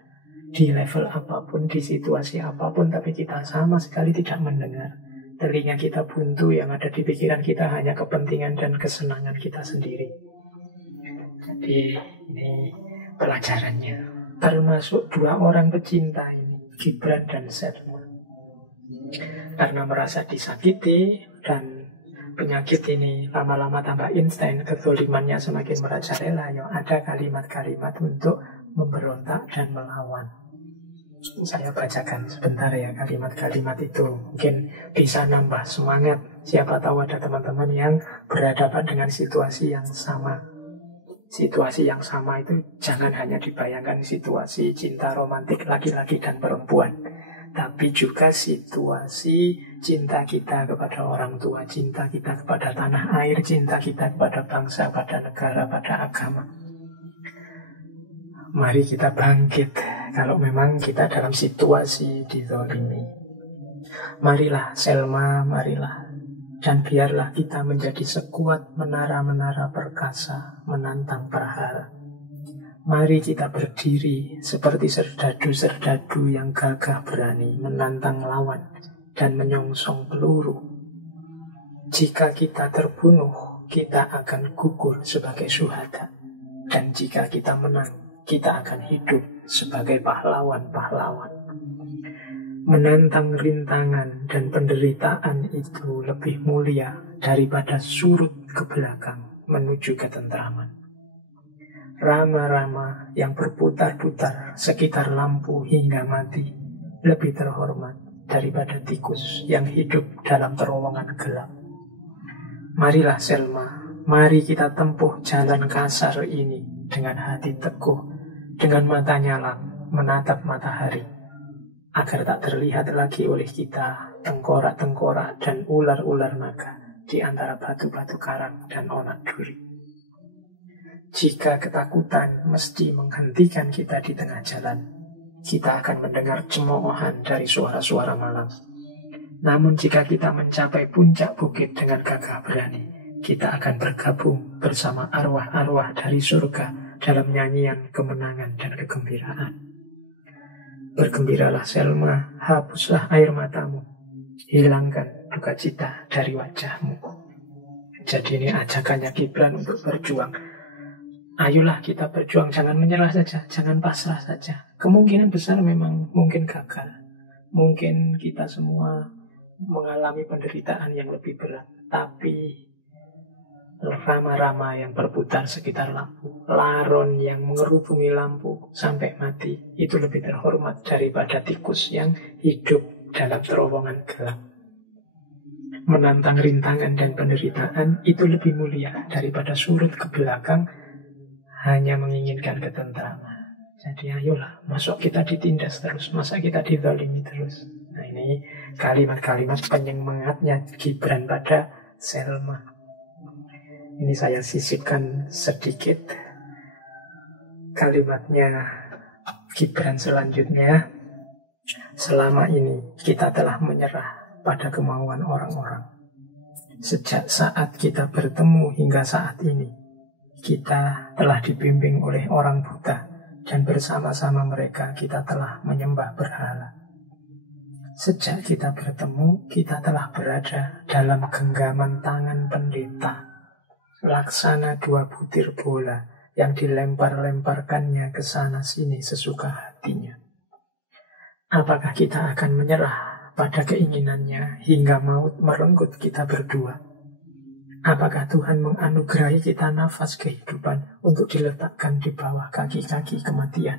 di level apapun, di situasi apapun, tapi kita sama sekali tidak mendengar. Telinga kita buntu, yang ada di pikiran kita hanya kepentingan dan kesenangan kita sendiri. Jadi ini pelajarannya. Termasuk 2 orang pecinta ini, Gibran dan Selma. Karena merasa disakiti dan penyakit ini lama-lama tambah instan, kezolimannya semakin merajalela, ya ada kalimat-kalimat untuk memberontak dan melawan. Saya bacakan sebentar ya kalimat-kalimat itu, mungkin bisa nambah semangat. Siapa tahu ada teman-teman yang berhadapan dengan situasi yang sama. Situasi yang sama itu jangan hanya dibayangkan situasi cinta romantik laki-laki dan perempuan, tapi juga situasi cinta kita kepada orang tua, cinta kita kepada tanah air, cinta kita kepada bangsa, pada negara, pada agama. Mari kita bangkit kalau memang kita dalam situasi dizalimi. Marilah Selma, marilah. Dan biarlah kita menjadi sekuat menara-menara perkasa menantang perhara. Mari kita berdiri seperti serdadu-serdadu yang gagah berani menantang lawan dan menyongsong peluru. Jika kita terbunuh, kita akan gugur sebagai syuhada. Dan jika kita menang, kita akan hidup sebagai pahlawan-pahlawan. Menantang rintangan dan penderitaan itu lebih mulia daripada surut ke belakang menuju ketentraman. Rama-rama yang berputar-putar sekitar lampu hingga mati lebih terhormat daripada tikus yang hidup dalam terowongan gelap. Marilah Selma, mari kita tempuh jalan kasar ini dengan hati teguh, dengan mata nyala menatap matahari, agar tak terlihat lagi oleh kita tengkorak-tengkorak dan ular-ular naga di antara batu-batu karang dan onak duri. Jika ketakutan mesti menghentikan kita di tengah jalan, kita akan mendengar cemoohan dari suara-suara malam. Namun jika kita mencapai puncak bukit dengan gagah berani, kita akan bergabung bersama arwah-arwah dari surga dalam nyanyian kemenangan dan kegembiraan. Bergembiralah Selma, hapuslah air matamu, hilangkan duka cita dari wajahmu. Jadi ini ajakannya Gibran untuk berjuang. Ayolah kita berjuang, jangan menyerah saja, jangan pasrah saja. Kemungkinan besar memang mungkin gagal. Mungkin kita semua mengalami penderitaan yang lebih berat. Tapi rama-rama yang berputar sekitar lampu, laron yang mengerubungi lampu sampai mati, itu lebih terhormat daripada tikus yang hidup dalam terowongan gelap. Menantang rintangan dan penderitaan itu lebih mulia daripada surut ke belakang hanya menginginkan ketentraman. Jadi ayolah, masuk kita ditindas terus, masa kita dizalimi terus. Nah ini kalimat-kalimat penyemangatnya Gibran pada Selma. Ini saya sisipkan sedikit kalimatnya Gibran selanjutnya. Selama ini kita telah menyerah pada kemauan orang-orang. Sejak saat kita bertemu hingga saat ini, kita telah dibimbing oleh orang buta, dan bersama-sama mereka kita telah menyembah berhala. Sejak kita bertemu, kita telah berada dalam genggaman tangan pendeta, laksana 2 butir bola yang dilempar-lemparkannya ke sana-sini sesuka hatinya. Apakah kita akan menyerah pada keinginannya hingga maut merenggut kita berdua? Apakah Tuhan menganugerahi kita nafas kehidupan untuk diletakkan di bawah kaki-kaki kematian?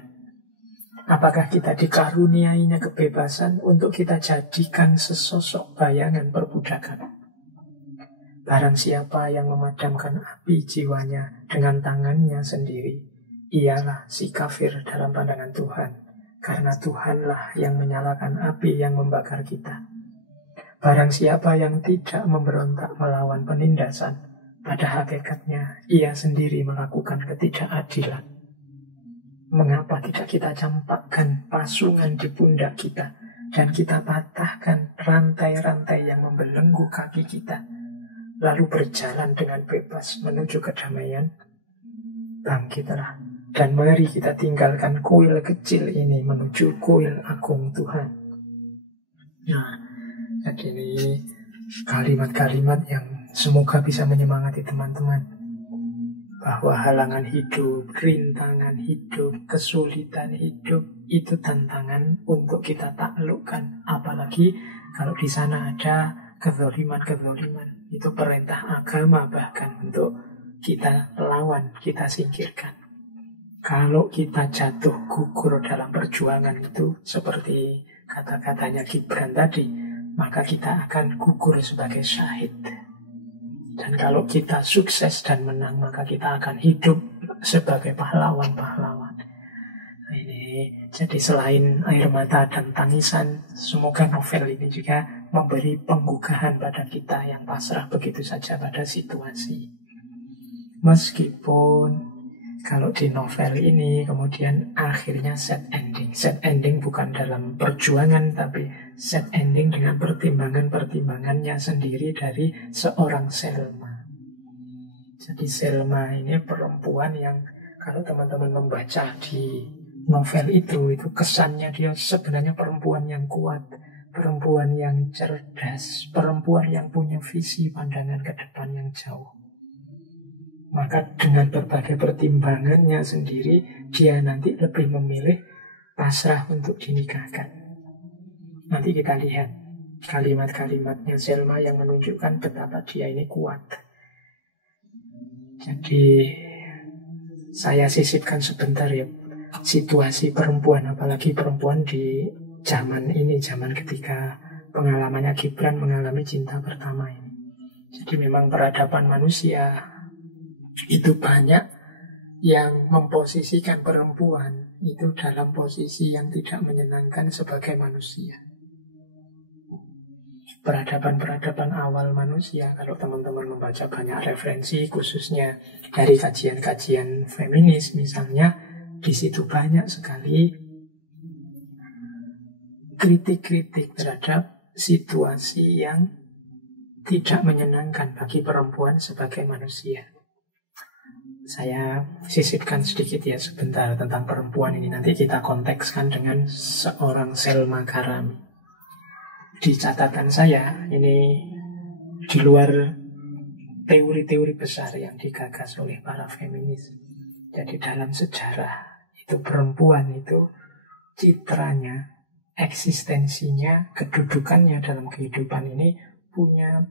Apakah kita dikaruniainya kebebasan untuk kita jadikan sesosok bayangan perbudakan? Barang siapa yang memadamkan api jiwanya dengan tangannya sendiri, ialah si kafir dalam pandangan Tuhan, karena Tuhanlah yang menyalakan api yang membakar kita. Barang siapa yang tidak memberontak melawan penindasan, pada hakikatnya ia sendiri melakukan ketidakadilan. Mengapa tidak kita campakkan pasungan di pundak kita, dan kita patahkan rantai-rantai yang membelenggu kaki kita, lalu berjalan dengan bebas menuju kedamaian? Bangkitlah, dan mari kita tinggalkan kuil kecil ini menuju kuil agung Tuhan. Nah, jadi ini kalimat-kalimat yang semoga bisa menyemangati teman-teman, bahwa halangan hidup, rintangan hidup, kesulitan hidup itu tantangan untuk kita taklukkan. Apalagi kalau di sana ada kezaliman-kezaliman, itu perintah agama bahkan untuk kita lawan, kita singkirkan. Kalau kita jatuh gugur dalam perjuangan itu, seperti kata-katanya Gibran tadi, maka kita akan gugur sebagai syahid. Dan kalau kita sukses dan menang, maka kita akan hidup sebagai pahlawan-pahlawan. Nah, ini jadi selain air mata dan tangisan, semoga novel ini juga memberi penggugahan pada kita yang pasrah begitu saja pada situasi. Meskipun kalau di novel ini kemudian akhirnya set ending. Set ending bukan dalam perjuangan, tapi set ending dengan pertimbangan-pertimbangannya sendiri dari seorang Selma. Jadi Selma ini perempuan yang kalau teman-teman membaca di novel itu kesannya dia sebenarnya perempuan yang kuat, perempuan yang cerdas, perempuan yang punya visi pandangan ke depan yang jauh. Maka dengan berbagai pertimbangannya sendiri, dia nanti lebih memilih pasrah untuk dinikahkan. Nanti kita lihat kalimat-kalimatnya Selma yang menunjukkan betapa dia ini kuat. Jadi saya sisipkan sebentar ya situasi perempuan, apalagi perempuan di zaman ini, zaman ketika pengalamannya Gibran mengalami cinta pertama ini. Jadi memang peradaban manusia itu banyak yang memposisikan perempuan itu dalam posisi yang tidak menyenangkan sebagai manusia. Peradaban-peradaban awal manusia, kalau teman-teman membaca banyak referensi, khususnya dari kajian-kajian feminis misalnya, di situ banyak sekali kritik-kritik terhadap situasi yang tidak menyenangkan bagi perempuan sebagai manusia. Saya sisipkan sedikit ya sebentar tentang perempuan ini. Nanti kita kontekskan dengan seorang Selma Karami. Di catatan saya, ini di luar teori-teori besar yang digagas oleh para feminis. Jadi dalam sejarah, itu perempuan itu citranya, eksistensinya, kedudukannya dalam kehidupan ini punya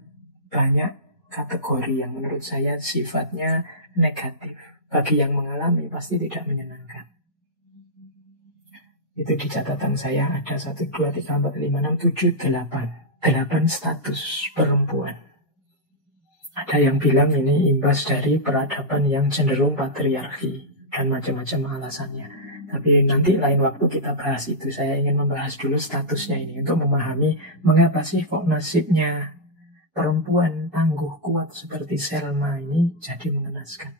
banyak kategori yang menurut saya sifatnya negatif. Bagi yang mengalami pasti tidak menyenangkan. Itu di catatan saya ada 1, 2, 3, 4, 5, 6, 7, 8 status perempuan. Ada yang bilang ini imbas dari peradaban yang cenderung patriarki, dan macam-macam alasannya. Tapi nanti lain waktu kita bahas itu. Saya ingin membahas dulu statusnya ini untuk memahami mengapa sih kok nasibnya perempuan tangguh kuat seperti Selma ini jadi mengenaskan.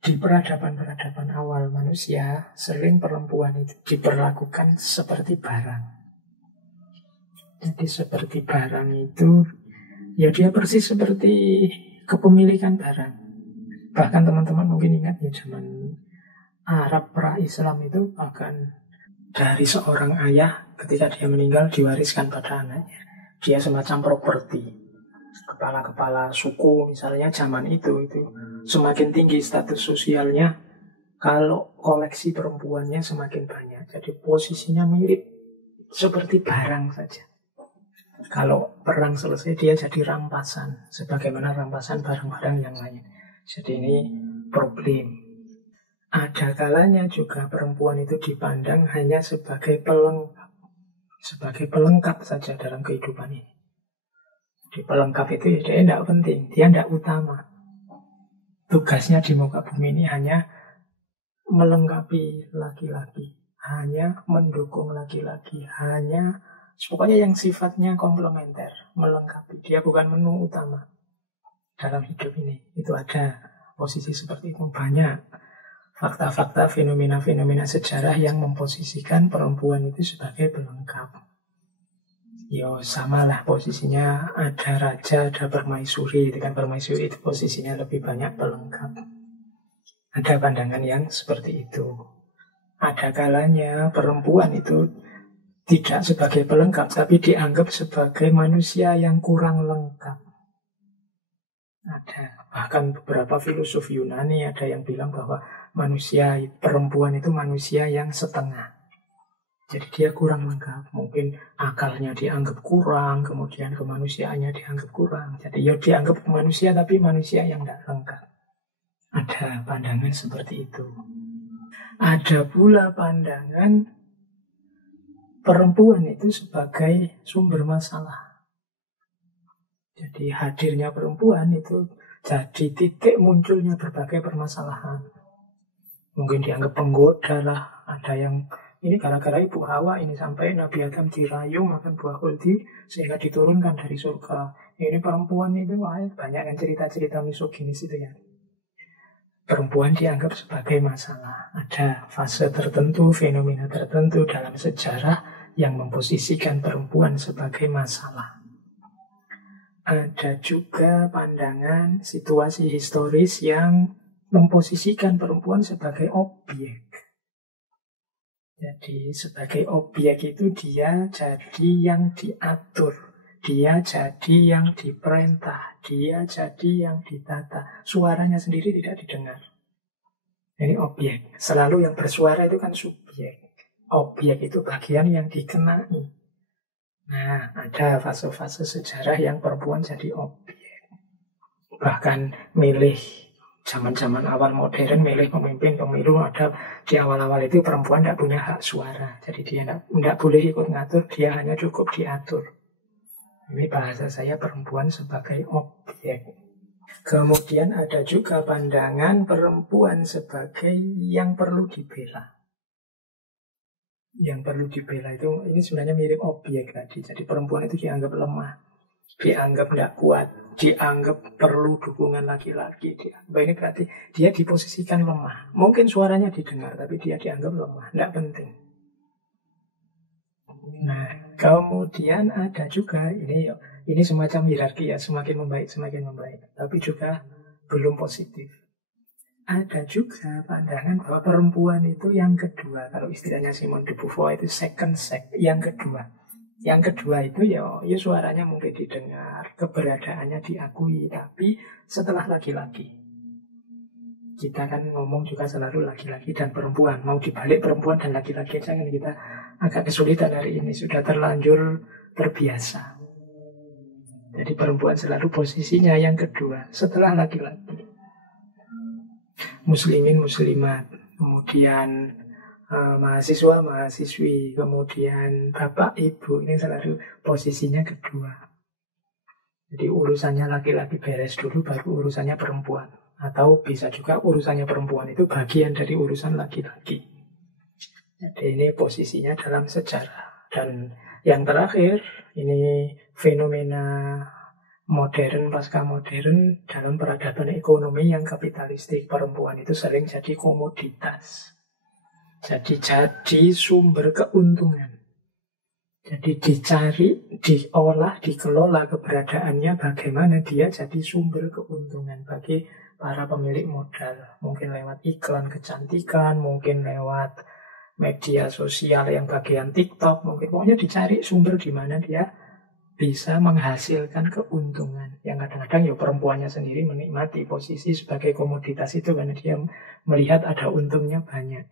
Di peradaban-peradaban awal manusia, sering perempuan itu diperlakukan seperti barang. Jadi seperti barang itu, ya dia persis seperti kepemilikan barang. Bahkan teman-teman mungkin ingat ya zaman Arab pra-Islam itu, bahkan dari seorang ayah ketika dia meninggal diwariskan pada anaknya. Dia semacam properti. Kepala-kepala suku misalnya zaman itu semakin tinggi status sosialnya kalau koleksi perempuannya semakin banyak. Jadi posisinya mirip seperti barang saja. Kalau perang selesai dia jadi rampasan, sebagaimana rampasan barang-barang yang lain. Jadi ini problem. Ada kalanya juga perempuan itu dipandang hanya sebagai pelengkap saja dalam kehidupan ini. Di pelengkap itu ya dia tidak penting, dia tidak utama. Tugasnya di muka bumi ini hanya melengkapi laki-laki, hanya mendukung laki-laki, hanya pokoknya yang sifatnya komplementer, melengkapi. Dia bukan menu utama dalam hidup ini. Itu ada posisi seperti itu banyak. Fakta-fakta, fenomena-fenomena sejarah yang memposisikan perempuan itu sebagai pelengkap. Yo, samalah posisinya, ada raja, ada permaisuri. Dengan permaisuri itu posisinya lebih banyak pelengkap. Ada pandangan yang seperti itu. Ada kalanya perempuan itu tidak sebagai pelengkap, tapi dianggap sebagai manusia yang kurang lengkap. Ada. Bahkan beberapa filosof Yunani ada yang bilang bahwa perempuan itu manusia yang setengah. Jadi dia kurang lengkap. Mungkin akalnya dianggap kurang, kemudian kemanusiaannya dianggap kurang. Jadi ya dianggap manusia tapi manusia yang tidak lengkap. Ada pandangan seperti itu. Ada pula pandangan perempuan itu sebagai sumber masalah. Jadi hadirnya perempuan itu jadi titik munculnya berbagai permasalahan. Mungkin dianggap penggoda lah. Ada yang ini gara-gara Ibu Hawa ini sampai Nabi Adam dirayu makan buah khuldi sehingga diturunkan dari surga. Ini perempuan itu banyak kan cerita-cerita misoginis itu ya. Perempuan dianggap sebagai masalah. Ada fase tertentu, fenomena tertentu dalam sejarah yang memposisikan perempuan sebagai masalah. Ada juga pandangan situasi historis yang memposisikan perempuan sebagai objek. Jadi sebagai objek itu dia jadi yang diatur, dia jadi yang diperintah, dia jadi yang ditata. Suaranya sendiri tidak didengar. Ini objek. Selalu yang bersuara itu kan subjek. Objek itu bagian yang dikenai. Nah, ada fase-fase sejarah yang perempuan jadi objek. Bahkan milih zaman-zaman awal modern, milih pemimpin pemilu, ada di awal-awal itu perempuan tidak punya hak suara. Jadi dia tidak boleh ikut ngatur, dia hanya cukup diatur. Ini bahasa saya perempuan sebagai objek. Kemudian ada juga pandangan perempuan sebagai yang perlu dibela. Yang perlu dibela itu ini sebenarnya mirip objek tadi. Jadi perempuan itu dianggap lemah, dianggap tidak kuat, dianggap perlu dukungan laki-laki. Ini berarti dia diposisikan lemah. Mungkin suaranya didengar, tapi dia dianggap lemah, tidak penting. Nah, kemudian ada juga ini semacam hierarki ya, semakin membaik, tapi juga belum positif. Ada juga pandangan bahwa perempuan itu yang kedua. Kalau istilahnya Simone de Beauvoir itu second sex, yang kedua. Yang kedua itu ya suaranya mungkin didengar, keberadaannya diakui, tapi setelah laki-laki. Kita kan ngomong juga selalu laki-laki dan perempuan. Mau dibalik perempuan dan laki-laki aja kan kita agak kesulitan hari ini. Sudah terlanjur terbiasa. Jadi perempuan selalu posisinya yang kedua setelah laki-laki. Muslimin, muslimat, kemudian mahasiswa, mahasiswi, kemudian bapak, ibu, ini selalu posisinya kedua. Jadi urusannya laki-laki beres dulu, baru urusannya perempuan. Atau bisa juga urusannya perempuan itu bagian dari urusan laki-laki. Jadi ini posisinya dalam sejarah. Dan yang terakhir, ini fenomena modern, pasca modern dalam peradaban ekonomi yang kapitalistik. Perempuan itu sering jadi komoditas. Jadi sumber keuntungan. Jadi dicari, diolah, dikelola keberadaannya bagaimana dia jadi sumber keuntungan bagi para pemilik modal. Mungkin lewat iklan kecantikan, mungkin lewat media sosial yang bagian TikTok, mungkin pokoknya dicari sumber di mana dia bisa menghasilkan keuntungan. Yang kadang-kadang ya perempuannya sendiri menikmati posisi sebagai komoditas itu karena dia melihat ada untungnya banyak.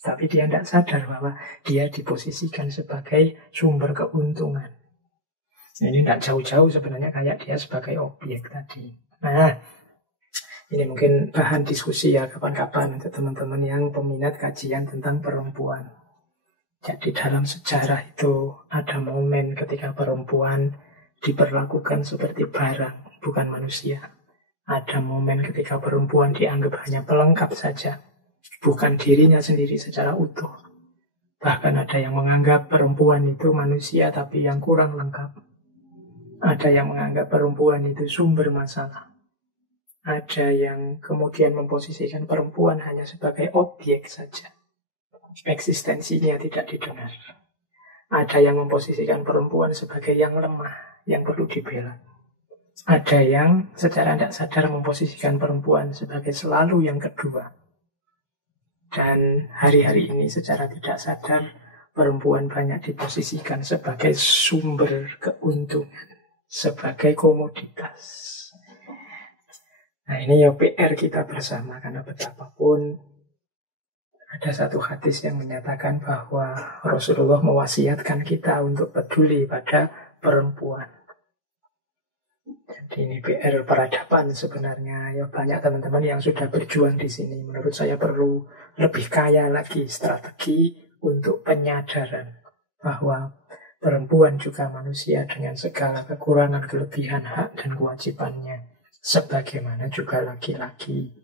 Tapi dia tidak sadar bahwa dia diposisikan sebagai sumber keuntungan. Ini tidak jauh-jauh sebenarnya kayak dia sebagai objek tadi. Nah, ini mungkin bahan diskusi ya kapan-kapan untuk teman-teman yang peminat kajian tentang perempuan. Jadi dalam sejarah itu ada momen ketika perempuan diperlakukan seperti barang, bukan manusia. Ada momen ketika perempuan dianggap hanya pelengkap saja, bukan dirinya sendiri secara utuh. Bahkan ada yang menganggap perempuan itu manusia tapi yang kurang lengkap. Ada yang menganggap perempuan itu sumber masalah. Ada yang kemudian memposisikan perempuan hanya sebagai objek saja. Eksistensinya tidak didengar. Ada yang memposisikan perempuan sebagai yang lemah, yang perlu dibela. Ada yang secara tidak sadar memposisikan perempuan sebagai selalu yang kedua. Dan hari-hari ini secara tidak sadar perempuan banyak diposisikan sebagai sumber keuntungan, sebagai komoditas. Nah ini ya PR kita bersama, karena betapapun ada satu hadis yang menyatakan bahwa Rasulullah mewasiatkan kita untuk peduli pada perempuan. Jadi ini PR peradaban sebenarnya. Ya banyak teman-teman yang sudah berjuang di sini. Menurut saya perlu lebih kaya lagi strategi untuk penyadaran bahwa perempuan juga manusia dengan segala kekurangan, kelebihan, hak dan kewajibannya. Sebagaimana juga laki-laki.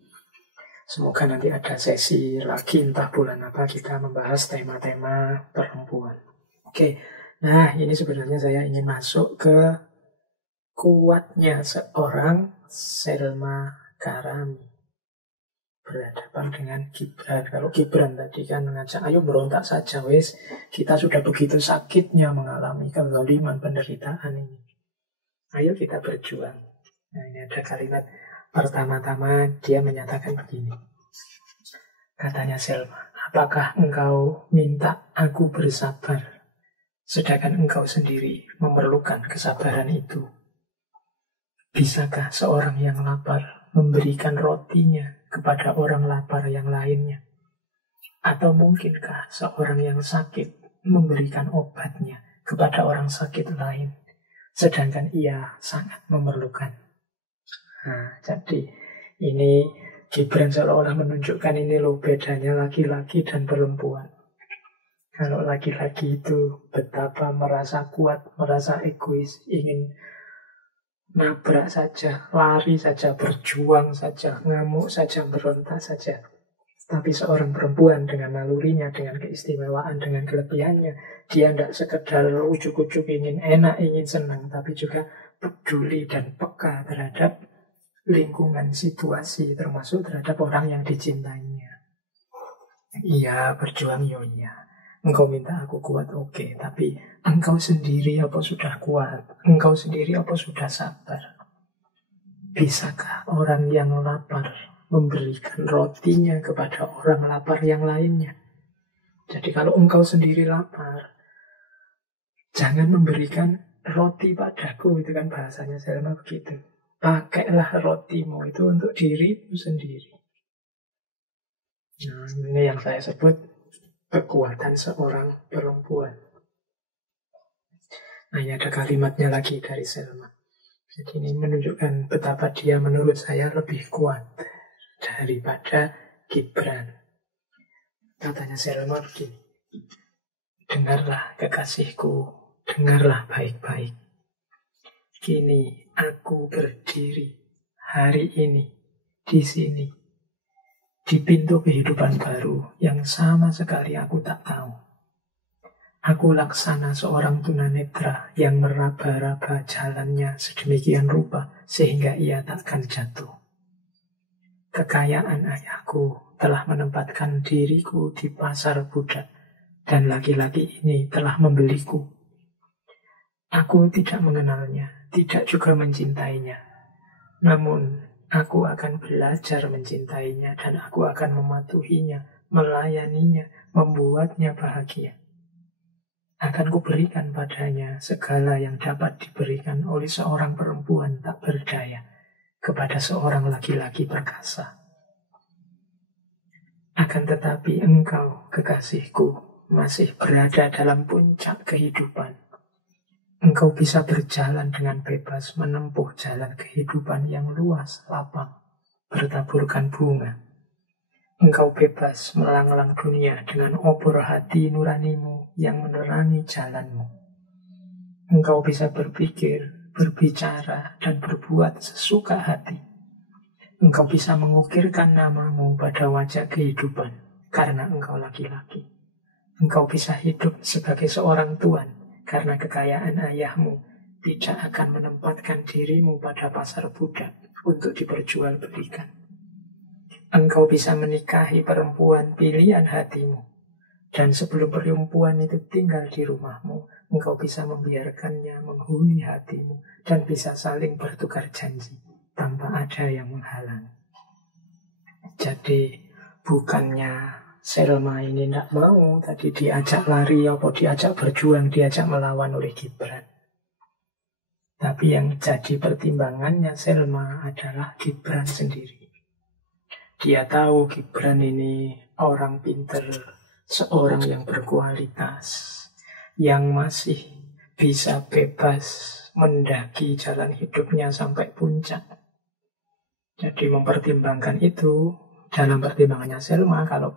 Semoga nanti ada sesi lagi entah bulan apa kita membahas tema-tema perempuan. Oke, nah ini sebenarnya saya ingin masuk ke kuatnya seorang Selma Karami berhadapan dengan Gibran. Kalau Gibran tadi kan mengajak, ayo berontak saja wes, kita sudah begitu sakitnya mengalami kezaliman penderitaan ini. Ayo kita berjuang. Nah ini ada kalimat pertama-tama dia menyatakan begini. Katanya Selma, apakah engkau minta aku bersabar sedangkan engkau sendiri memerlukan kesabaran itu? Bisakah seorang yang lapar memberikan rotinya kepada orang lapar yang lainnya? Atau mungkinkah seorang yang sakit memberikan obatnya kepada orang sakit lain, sedangkan ia sangat memerlukan? Nah, jadi ini Gibran seolah-olah menunjukkan ini loh bedanya laki-laki dan perempuan. Kalau laki-laki itu betapa merasa kuat, merasa egois, ingin nabrak saja, lari saja, berjuang saja, ngamuk saja, berontak saja. Tapi seorang perempuan dengan nalurinya, dengan keistimewaan, dengan kelebihannya, dia tidak sekedar ujuk-ujuk ingin enak, ingin senang, tapi juga peduli dan peka terhadap lingkungan, situasi, termasuk terhadap orang yang dicintainya. Iya, berjuang, iya. Engkau minta aku kuat, oke. Tapi engkau sendiri apa sudah kuat? Engkau sendiri apa sudah sabar? Bisakah orang yang lapar memberikan rotinya kepada orang lapar yang lainnya? Jadi kalau engkau sendiri lapar, jangan memberikan roti padaku. Itu kan bahasanya Selma begitu. Pakailah rotimu itu untuk dirimu sendiri. Nah, ini yang saya sebut kekuatan seorang perempuan. Nah, ini ada kalimatnya lagi dari Selma. Jadi ini menunjukkan betapa dia menurut saya lebih kuat daripada Gibran. Katanya Selma begini. Dengarlah kekasihku, dengarlah baik-baik. Kini aku berdiri hari ini di sini, di pintu kehidupan baru yang sama sekali aku tak tahu. Aku laksana seorang tunanetra yang meraba-raba jalannya sedemikian rupa sehingga ia takkan jatuh. Kekayaan ayahku telah menempatkan diriku di pasar budak, dan laki-laki ini telah membeliku. Aku tidak mengenalnya, tidak juga mencintainya. Namun, aku akan belajar mencintainya dan aku akan mematuhinya, melayaninya, membuatnya bahagia. Akan kuberikan padanya segala yang dapat diberikan oleh seorang perempuan tak berdaya kepada seorang laki-laki perkasa. Akan tetapi engkau, kekasihku, masih berada dalam puncak kehidupan. Engkau bisa berjalan dengan bebas menempuh jalan kehidupan yang luas, lapang, bertaburkan bunga. Engkau bebas melanglang dunia dengan obor hati nuranimu yang menerangi jalanmu. Engkau bisa berpikir, berbicara, dan berbuat sesuka hati. Engkau bisa mengukirkan namamu pada wajah kehidupan karena engkau laki-laki. Engkau bisa hidup sebagai seorang tuan karena kekayaan ayahmu tidak akan menempatkan dirimu pada pasar budak untuk diperjualbelikan. Engkau bisa menikahi perempuan pilihan hatimu. Dan sebelum perempuan itu tinggal di rumahmu, engkau bisa membiarkannya menghuni hatimu dan bisa saling bertukar janji tanpa ada yang menghalang. Jadi bukannya Selma ini tidak mau tadi diajak lari atau diajak berjuang, diajak melawan oleh Gibran. Tapi yang jadi pertimbangannya Selma adalah Gibran sendiri. Dia tahu Gibran ini orang pinter, seorang yang berkualitas, yang masih bisa bebas mendaki jalan hidupnya sampai puncak. Jadi mempertimbangkan itu, dalam pertimbangannya Selma, kalau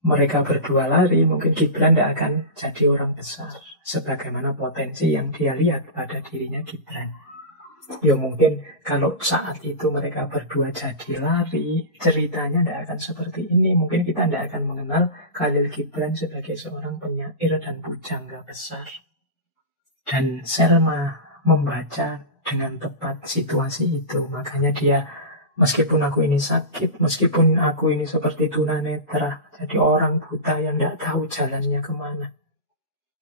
mereka berdua lari, mungkin Gibran tidak akan jadi orang besar, sebagaimana potensi yang dia lihat pada dirinya Gibran. Ya mungkin kalau saat itu mereka berdua jadi lari, ceritanya tidak akan seperti ini. Mungkin kita tidak akan mengenal Khalil Gibran sebagai seorang penyair dan pujangga besar. Dan Selma membaca dengan tepat situasi itu. Makanya dia, meskipun aku ini sakit, meskipun aku ini seperti tunanetra, jadi orang buta yang tidak tahu jalannya kemana.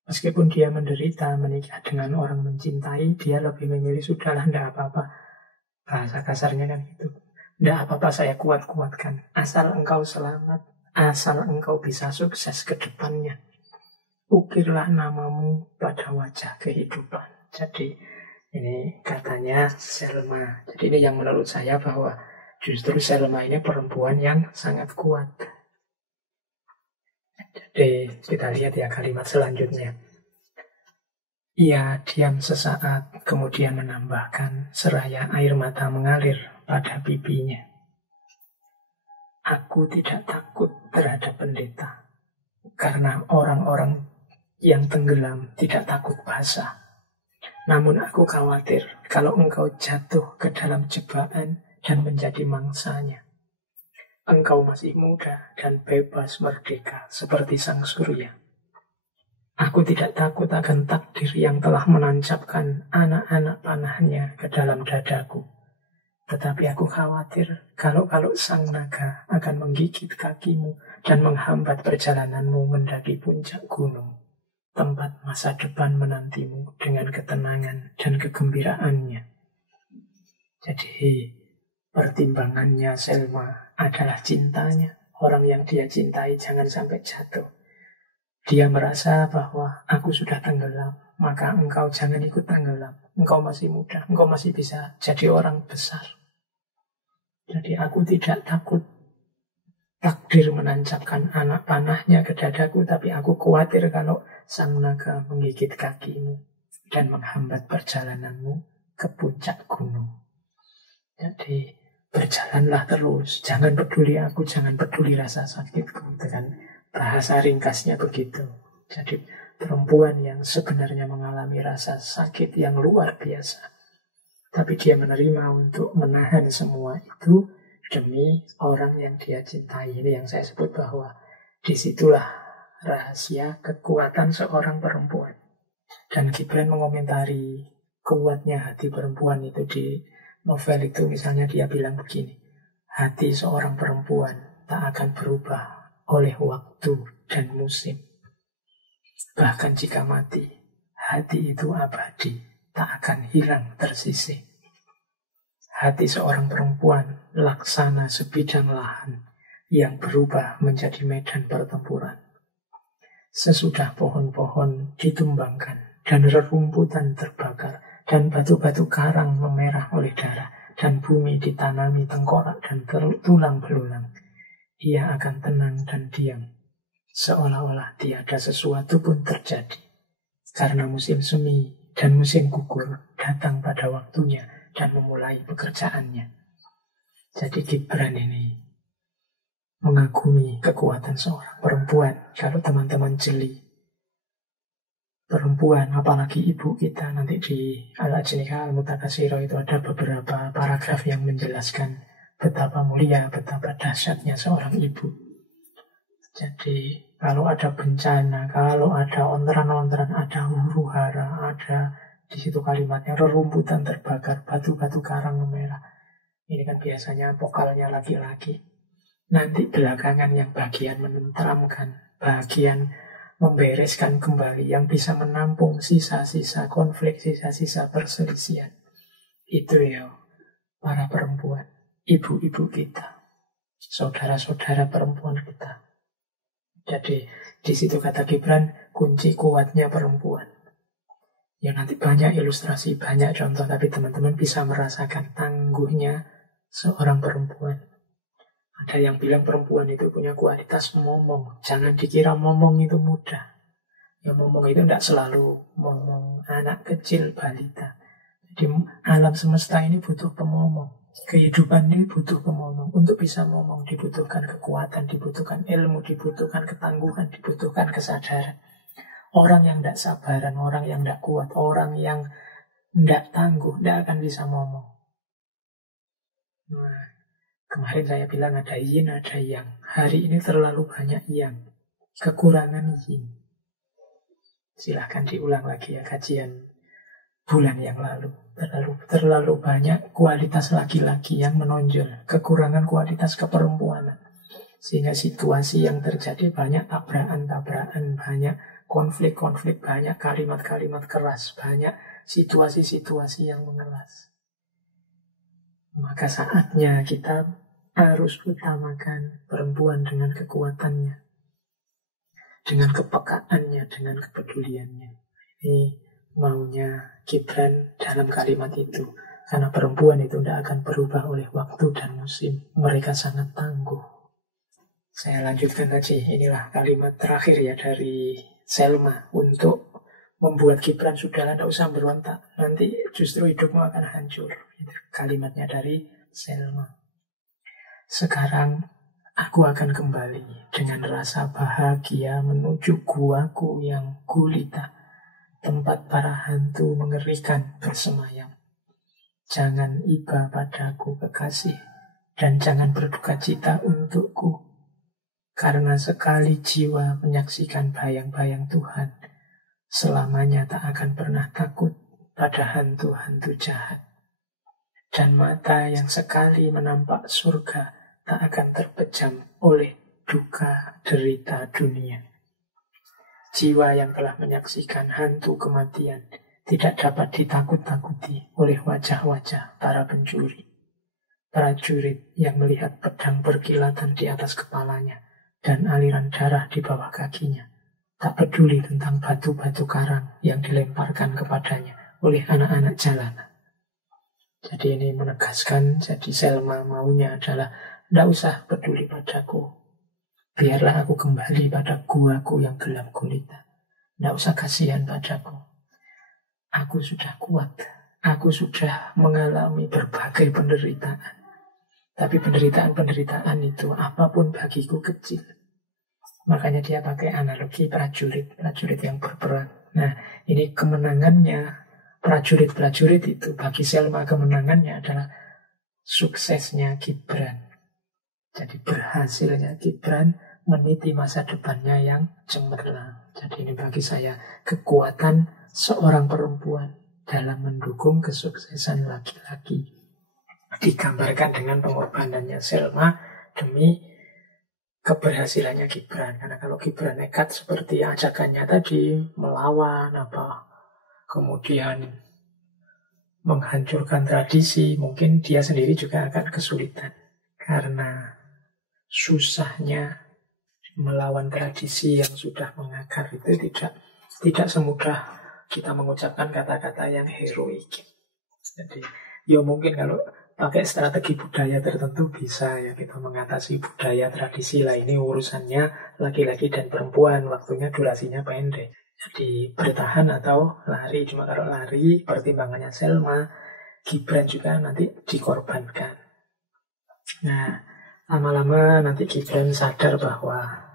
Meskipun dia menderita menikah dengan orang mencintai, dia lebih memilih sudahlah, tidak apa-apa. Bahasa kasarnya kan itu. Tidak apa-apa, saya kuat-kuatkan. Asal engkau selamat, asal engkau bisa sukses ke depannya. Ukirlah namamu pada wajah kehidupan. Jadi ini katanya Selma. Jadi ini yang menurut saya bahwa justru Selma ini perempuan yang sangat kuat. Jadi kita lihat ya kalimat selanjutnya. Ia diam sesaat, kemudian menambahkan seraya air mata mengalir pada pipinya. Aku tidak takut terhadap pendeta, karena orang-orang yang tenggelam tidak takut basah. Namun aku khawatir kalau engkau jatuh ke dalam jebakan dan menjadi mangsanya. Engkau masih muda dan bebas merdeka seperti sang surya. Aku tidak takut akan takdir yang telah menancapkan anak-anak panahnya ke dalam dadaku. Tetapi aku khawatir kalau sang naga akan menggigit kakimu dan menghambat perjalananmu mendaki puncak gunung, tempat masa depan menantimu dengan ketenangan dan kegembiraannya. Jadi pertimbangannya Selma adalah cintanya. Orang yang dia cintai jangan sampai jatuh. Dia merasa bahwa aku sudah tenggelam, maka engkau jangan ikut tenggelam. Engkau masih muda, engkau masih bisa jadi orang besar. Jadi aku tidak takut takdir menancapkan anak panahnya ke dadaku, tapi aku khawatir kalau sang naga menggigit kakimu dan menghambat perjalananmu ke puncak gunung. Jadi berjalanlah terus, jangan peduli aku, jangan peduli rasa sakitku. Dengan bahasa ringkasnya begitu. Jadi perempuan yang sebenarnya mengalami rasa sakit yang luar biasa, Tapi dia menerima untuk menahan semua itu demi orang yang dia cintai. Ini yang saya sebut bahwa disitulah rahasia kekuatan seorang perempuan. Dan Gibran mengomentari kuatnya hati perempuan itu di novel itu. Misalnya dia bilang begini, hati seorang perempuan tak akan berubah oleh waktu dan musim. Bahkan jika mati, hati itu abadi, tak akan hilang tersisih. Hati seorang perempuan laksana sebidang lahan yang berubah menjadi medan pertempuran. Sesudah pohon-pohon ditumbangkan dan rerumputan terbakar dan batu-batu karang memerah oleh darah dan bumi ditanami tengkorak dan tulang belulang, ia akan tenang dan diam, seolah-olah tiada sesuatu pun terjadi. Karena musim semi dan musim gugur datang pada waktunya dan memulai pekerjaannya. Jadi Gibran ini mengagumi kekuatan seorang perempuan. Kalau teman-teman jeli, perempuan, apalagi ibu kita, nanti di Al-Ajnika Al-Mutakasiro itu ada beberapa paragraf yang menjelaskan betapa mulia, betapa dahsyatnya seorang ibu. Jadi kalau ada bencana, kalau ada ontran-ontran, ada huru-hara, ada di situ kalimatnya rerumputan terbakar, batu-batu karang memerah. Ini kan biasanya vokalnya laki-laki. Nanti belakangan yang bagian menenteramkan, bagian membereskan kembali, yang bisa menampung sisa-sisa konflik, sisa-sisa perselisihan. Itu ya para perempuan, ibu-ibu kita, saudara-saudara perempuan kita. Jadi di situ kata Gibran, kunci kuatnya perempuan. Ya nanti banyak ilustrasi, banyak contoh, tapi teman-teman bisa merasakan tangguhnya seorang perempuan. Ada yang bilang perempuan itu punya kualitas momong. Jangan dikira momong itu mudah. Ya momong itu tidak selalu momong anak kecil, balita. Jadi alam semesta ini butuh pemomong. Kehidupan ini butuh pemomong. Untuk bisa ngomong dibutuhkan kekuatan, dibutuhkan ilmu, dibutuhkan ketangguhan, dibutuhkan kesadaran. Orang yang tidak sabaran, orang yang tidak kuat, orang yang tidak tangguh, tidak akan bisa ngomong. Nah, kemarin saya bilang ada yin, ada yang. Hari ini terlalu banyak yang. Kekurangan yin. Silahkan diulang lagi ya kajian bulan yang lalu. Terlalu banyak kualitas laki-laki yang menonjol, kekurangan kualitas keperempuanan. Sehingga situasi yang terjadi banyak tabrakan-tabrakan, banyak konflik-konflik, banyak kalimat-kalimat keras, banyak situasi-situasi yang mengelas. Maka saatnya kita harus utamakan perempuan dengan kekuatannya, dengan kepekaannya, dengan kepeduliannya. Ini maunya Gibran dalam kalimat itu. Karena perempuan itu tidak akan berubah oleh waktu dan musim. Mereka sangat tangguh. Saya lanjutkan tadi. Inilah kalimat terakhir ya dari Selma. Untuk membuat Gibran sudah tidak usah berontak. Nanti justru hidupmu akan hancur. Itu kalimatnya dari Selma. Sekarang aku akan kembali dengan rasa bahagia menuju guaku yang gulita. Tempat para hantu mengerikan bersemayam. Jangan iba padaku kekasih, dan jangan berduka cita untukku. Karena sekali jiwa menyaksikan bayang-bayang Tuhan, selamanya tak akan pernah takut pada hantu-hantu jahat. Dan mata yang sekali menampak surga tak akan terpejam oleh duka derita dunia. Jiwa yang telah menyaksikan hantu kematian tidak dapat ditakut-takuti oleh wajah-wajah para pencuri. Prajurit yang melihat pedang berkilatan di atas kepalanya dan aliran darah di bawah kakinya, tak peduli tentang batu-batu karang yang dilemparkan kepadanya oleh anak-anak jalanan. Jadi ini menegaskan, jadi Selma maunya adalah tidak usah peduli padaku. Biarlah aku kembali pada guaku yang gelap gulita. Tidak usah kasihan padaku. Aku sudah kuat. Aku sudah mengalami berbagai penderitaan. Tapi penderitaan-penderitaan itu apapun bagiku kecil. Makanya dia pakai analogi prajurit yang berperang. Nah, ini kemenangannya prajurit-prajurit itu, bagi Selma kemenangannya adalah suksesnya Gibran. Jadi berhasilnya Gibran meniti masa depannya yang cemerlang. Jadi ini bagi saya kekuatan seorang perempuan dalam mendukung kesuksesan laki-laki. Digambarkan dengan pengorbanannya Selma demi keberhasilannya Gibran. Karena kalau Gibran nekat seperti ajakannya tadi, melawan kemudian menghancurkan tradisi, mungkin dia sendiri juga akan kesulitan. Karena susahnya melawan tradisi yang sudah mengakar itu tidak semudah kita mengucapkan kata-kata yang heroik. Jadi, ya mungkin kalau pakai strategi budaya tertentu bisa ya kita mengatasi budaya tradisi lah. Ini urusannya laki-laki dan perempuan, waktunya durasinya pendek. Jadi bertahan atau lari. Cuma kalau lari, pertimbangannya Selma, Gibran juga nanti dikorbankan. Nah, lama-lama nanti Gibran sadar bahwa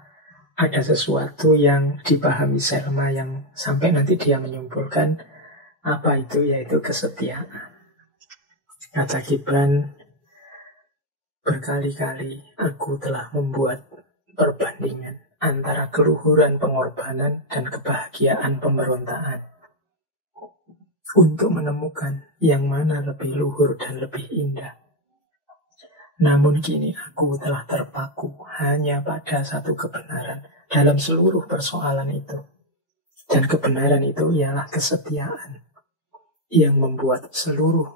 ada sesuatu yang dipahami Selma yang sampai nanti dia menyimpulkan apa itu, yaitu kesetiaan. Kata Gibran, berkali-kali aku telah membuat perbandingan antara keluhuran pengorbanan dan kebahagiaan pemberontakan untuk menemukan yang mana lebih luhur dan lebih indah. Namun kini aku telah terpaku hanya pada satu kebenaran dalam seluruh persoalan itu. Dan kebenaran itu ialah kesetiaan yang membuat seluruh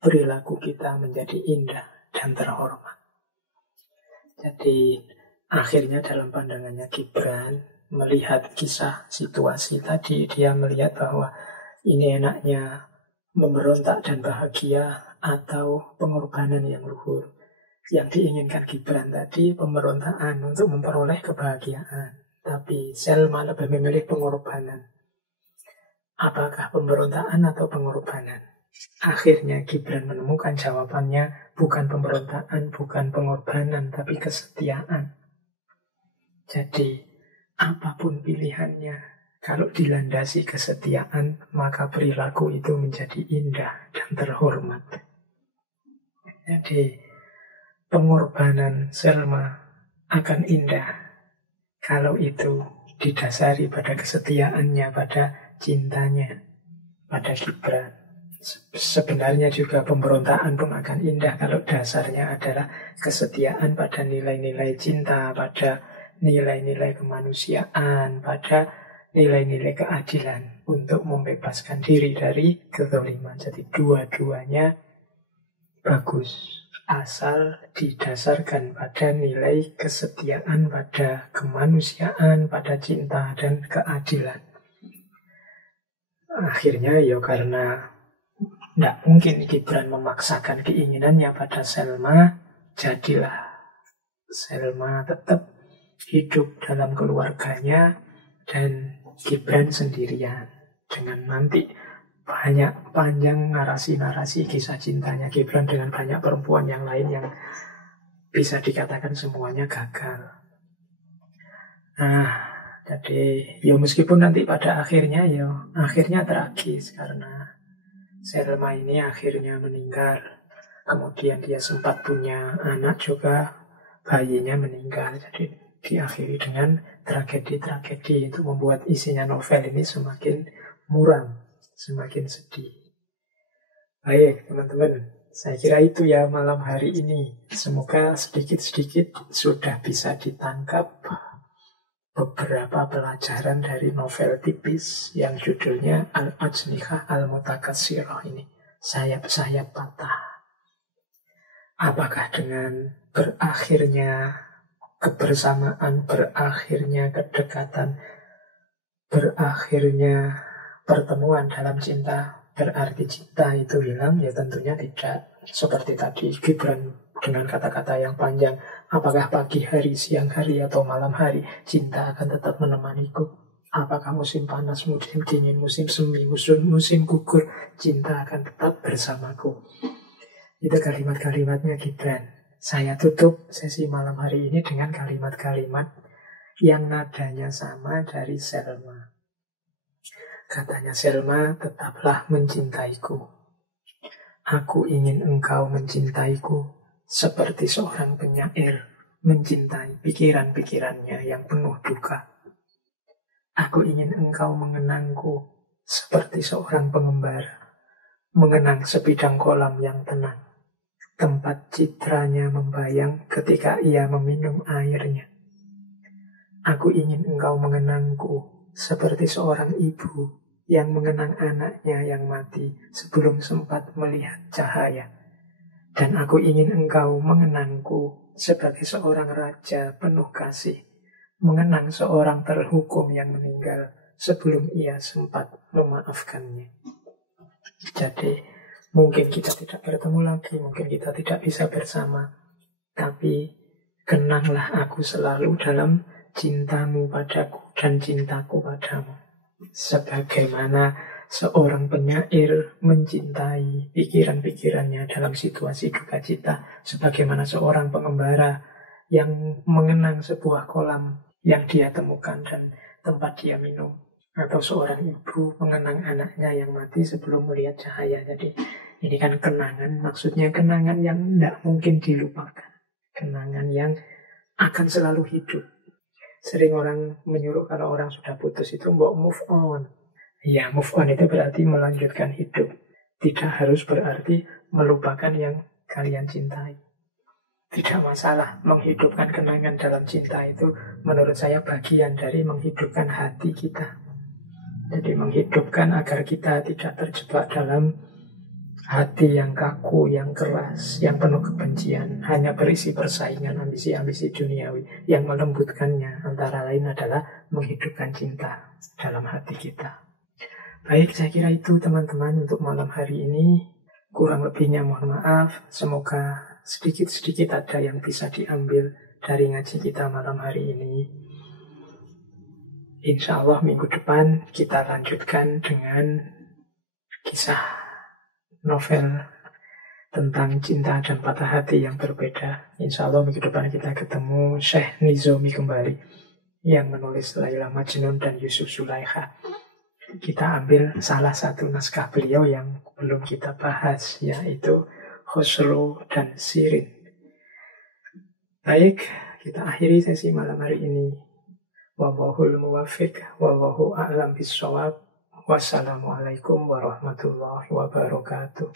perilaku kita menjadi indah dan terhormat. Jadi akhirnya dalam pandangannya Gibran melihat kisah situasi tadi, dia melihat bahwa ini enaknya memberontak dan bahagia atau pengorbanan yang luhur. Yang diinginkan Gibran tadi pemberontakan untuk memperoleh kebahagiaan. Tapi Selma lebih memilih pengorbanan. Apakah pemberontakan atau pengorbanan? Akhirnya Gibran menemukan jawabannya bukan pemberontakan, bukan pengorbanan, tapi kesetiaan. Jadi apapun pilihannya, kalau dilandasi kesetiaan, maka perilaku itu menjadi indah dan terhormat. Jadi pengorbanan Selma akan indah kalau itu didasari pada kesetiaannya, pada cintanya pada Gibran. Sebenarnya juga pemberontakan pun akan indah kalau dasarnya adalah kesetiaan pada nilai-nilai cinta, pada nilai-nilai kemanusiaan, pada nilai-nilai keadilan untuk membebaskan diri dari kezaliman. Jadi dua-duanya bagus asal didasarkan pada nilai kesetiaan, pada kemanusiaan, pada cinta dan keadilan. Akhirnya ya karena tidak mungkin Gibran memaksakan keinginannya pada Selma, jadilah Selma tetap hidup dalam keluarganya dan Gibran sendirian. Dengan nanti banyak panjang narasi-narasi kisah cintanya Gibran dengan banyak perempuan yang lain yang bisa dikatakan semuanya gagal. Nah, jadi ya meskipun nanti pada akhirnya tragis karena Selma ini akhirnya meninggal. Kemudian dia sempat punya anak juga, bayinya meninggal. Jadi diakhiri dengan tragedi-tragedi. Itu membuat isinya novel ini semakin muram, semakin sedih. Baik teman-teman, saya kira itu ya malam hari ini. Semoga sedikit-sedikit sudah bisa ditangkap beberapa pelajaran dari novel tipis yang judulnya Al-Ajnihah Al-Mutakatsirah ini. Sayap-sayap patah. Apakah dengan berakhirnya kebersamaan, berakhirnya kedekatan, berakhirnya pertemuan dalam cinta, berarti cinta itu hilang? Ya tentunya tidak. Seperti tadi Gibran dengan kata-kata yang panjang, apakah pagi hari, siang hari, atau malam hari, cinta akan tetap menemaniku. Apakah musim panas, musim dingin, musim semi, musim gugur, cinta akan tetap bersamaku. Itu kalimat-kalimatnya Gibran. Saya tutup sesi malam hari ini dengan kalimat-kalimat yang nadanya sama dari Selma. Katanya Selma, tetaplah mencintaiku. Aku ingin engkau mencintaiku seperti seorang penyair mencintai pikiran-pikirannya yang penuh duka. Aku ingin engkau mengenangku seperti seorang pengembara mengenang sebidang kolam yang tenang, tempat citranya membayang ketika ia meminum airnya. Aku ingin engkau mengenangku seperti seorang ibu yang mengenang anaknya yang mati sebelum sempat melihat cahaya. Dan aku ingin engkau mengenangku sebagai seorang raja penuh kasih, mengenang seorang terhukum yang meninggal sebelum ia sempat memaafkannya. Jadi, mungkin kita tidak bertemu lagi, mungkin kita tidak bisa bersama, tapi kenanglah aku selalu dalam cintamu padaku dan cintaku padamu. Sebagaimana seorang penyair mencintai pikiran-pikirannya dalam situasi duka cita, sebagaimana seorang pengembara yang mengenang sebuah kolam yang dia temukan dan tempat dia minum, atau seorang ibu mengenang anaknya yang mati sebelum melihat cahaya. Jadi ini kan kenangan, maksudnya kenangan yang tidak mungkin dilupakan, kenangan yang akan selalu hidup. Sering orang menyuruh kalau orang sudah putus itu mau move on. Ya, move on itu berarti melanjutkan hidup. Tidak harus berarti melupakan yang kalian cintai. Tidak masalah, menghidupkan kenangan dalam cinta itu menurut saya bagian dari menghidupkan hati kita. Jadi menghidupkan agar kita tidak terjebak dalam hati yang kaku, yang keras, yang penuh kebencian, hanya berisi persaingan, ambisi-ambisi duniawi. Yang melembutkannya antara lain adalah menghidupkan cinta dalam hati kita. Baik, saya kira itu teman-teman untuk malam hari ini. Kurang lebihnya mohon maaf. Semoga sedikit-sedikit ada yang bisa diambil dari ngaji kita malam hari ini. Insya Allah minggu depan kita lanjutkan dengan kisah novel tentang cinta dan patah hati yang berbeda. Insya Allah minggu depan kita ketemu Syekh Nizomi kembali yang menulis Laila Majnun dan Yusuf Zulaikha. Kita ambil salah satu naskah beliau yang belum kita bahas, yaitu Khosrow dan Shirin. Baik, kita akhiri sesi malam hari ini. Wallahul muwaffiq, wallahu a'lam bishawab. Wassalamualaikum warahmatullahi wabarakatuh.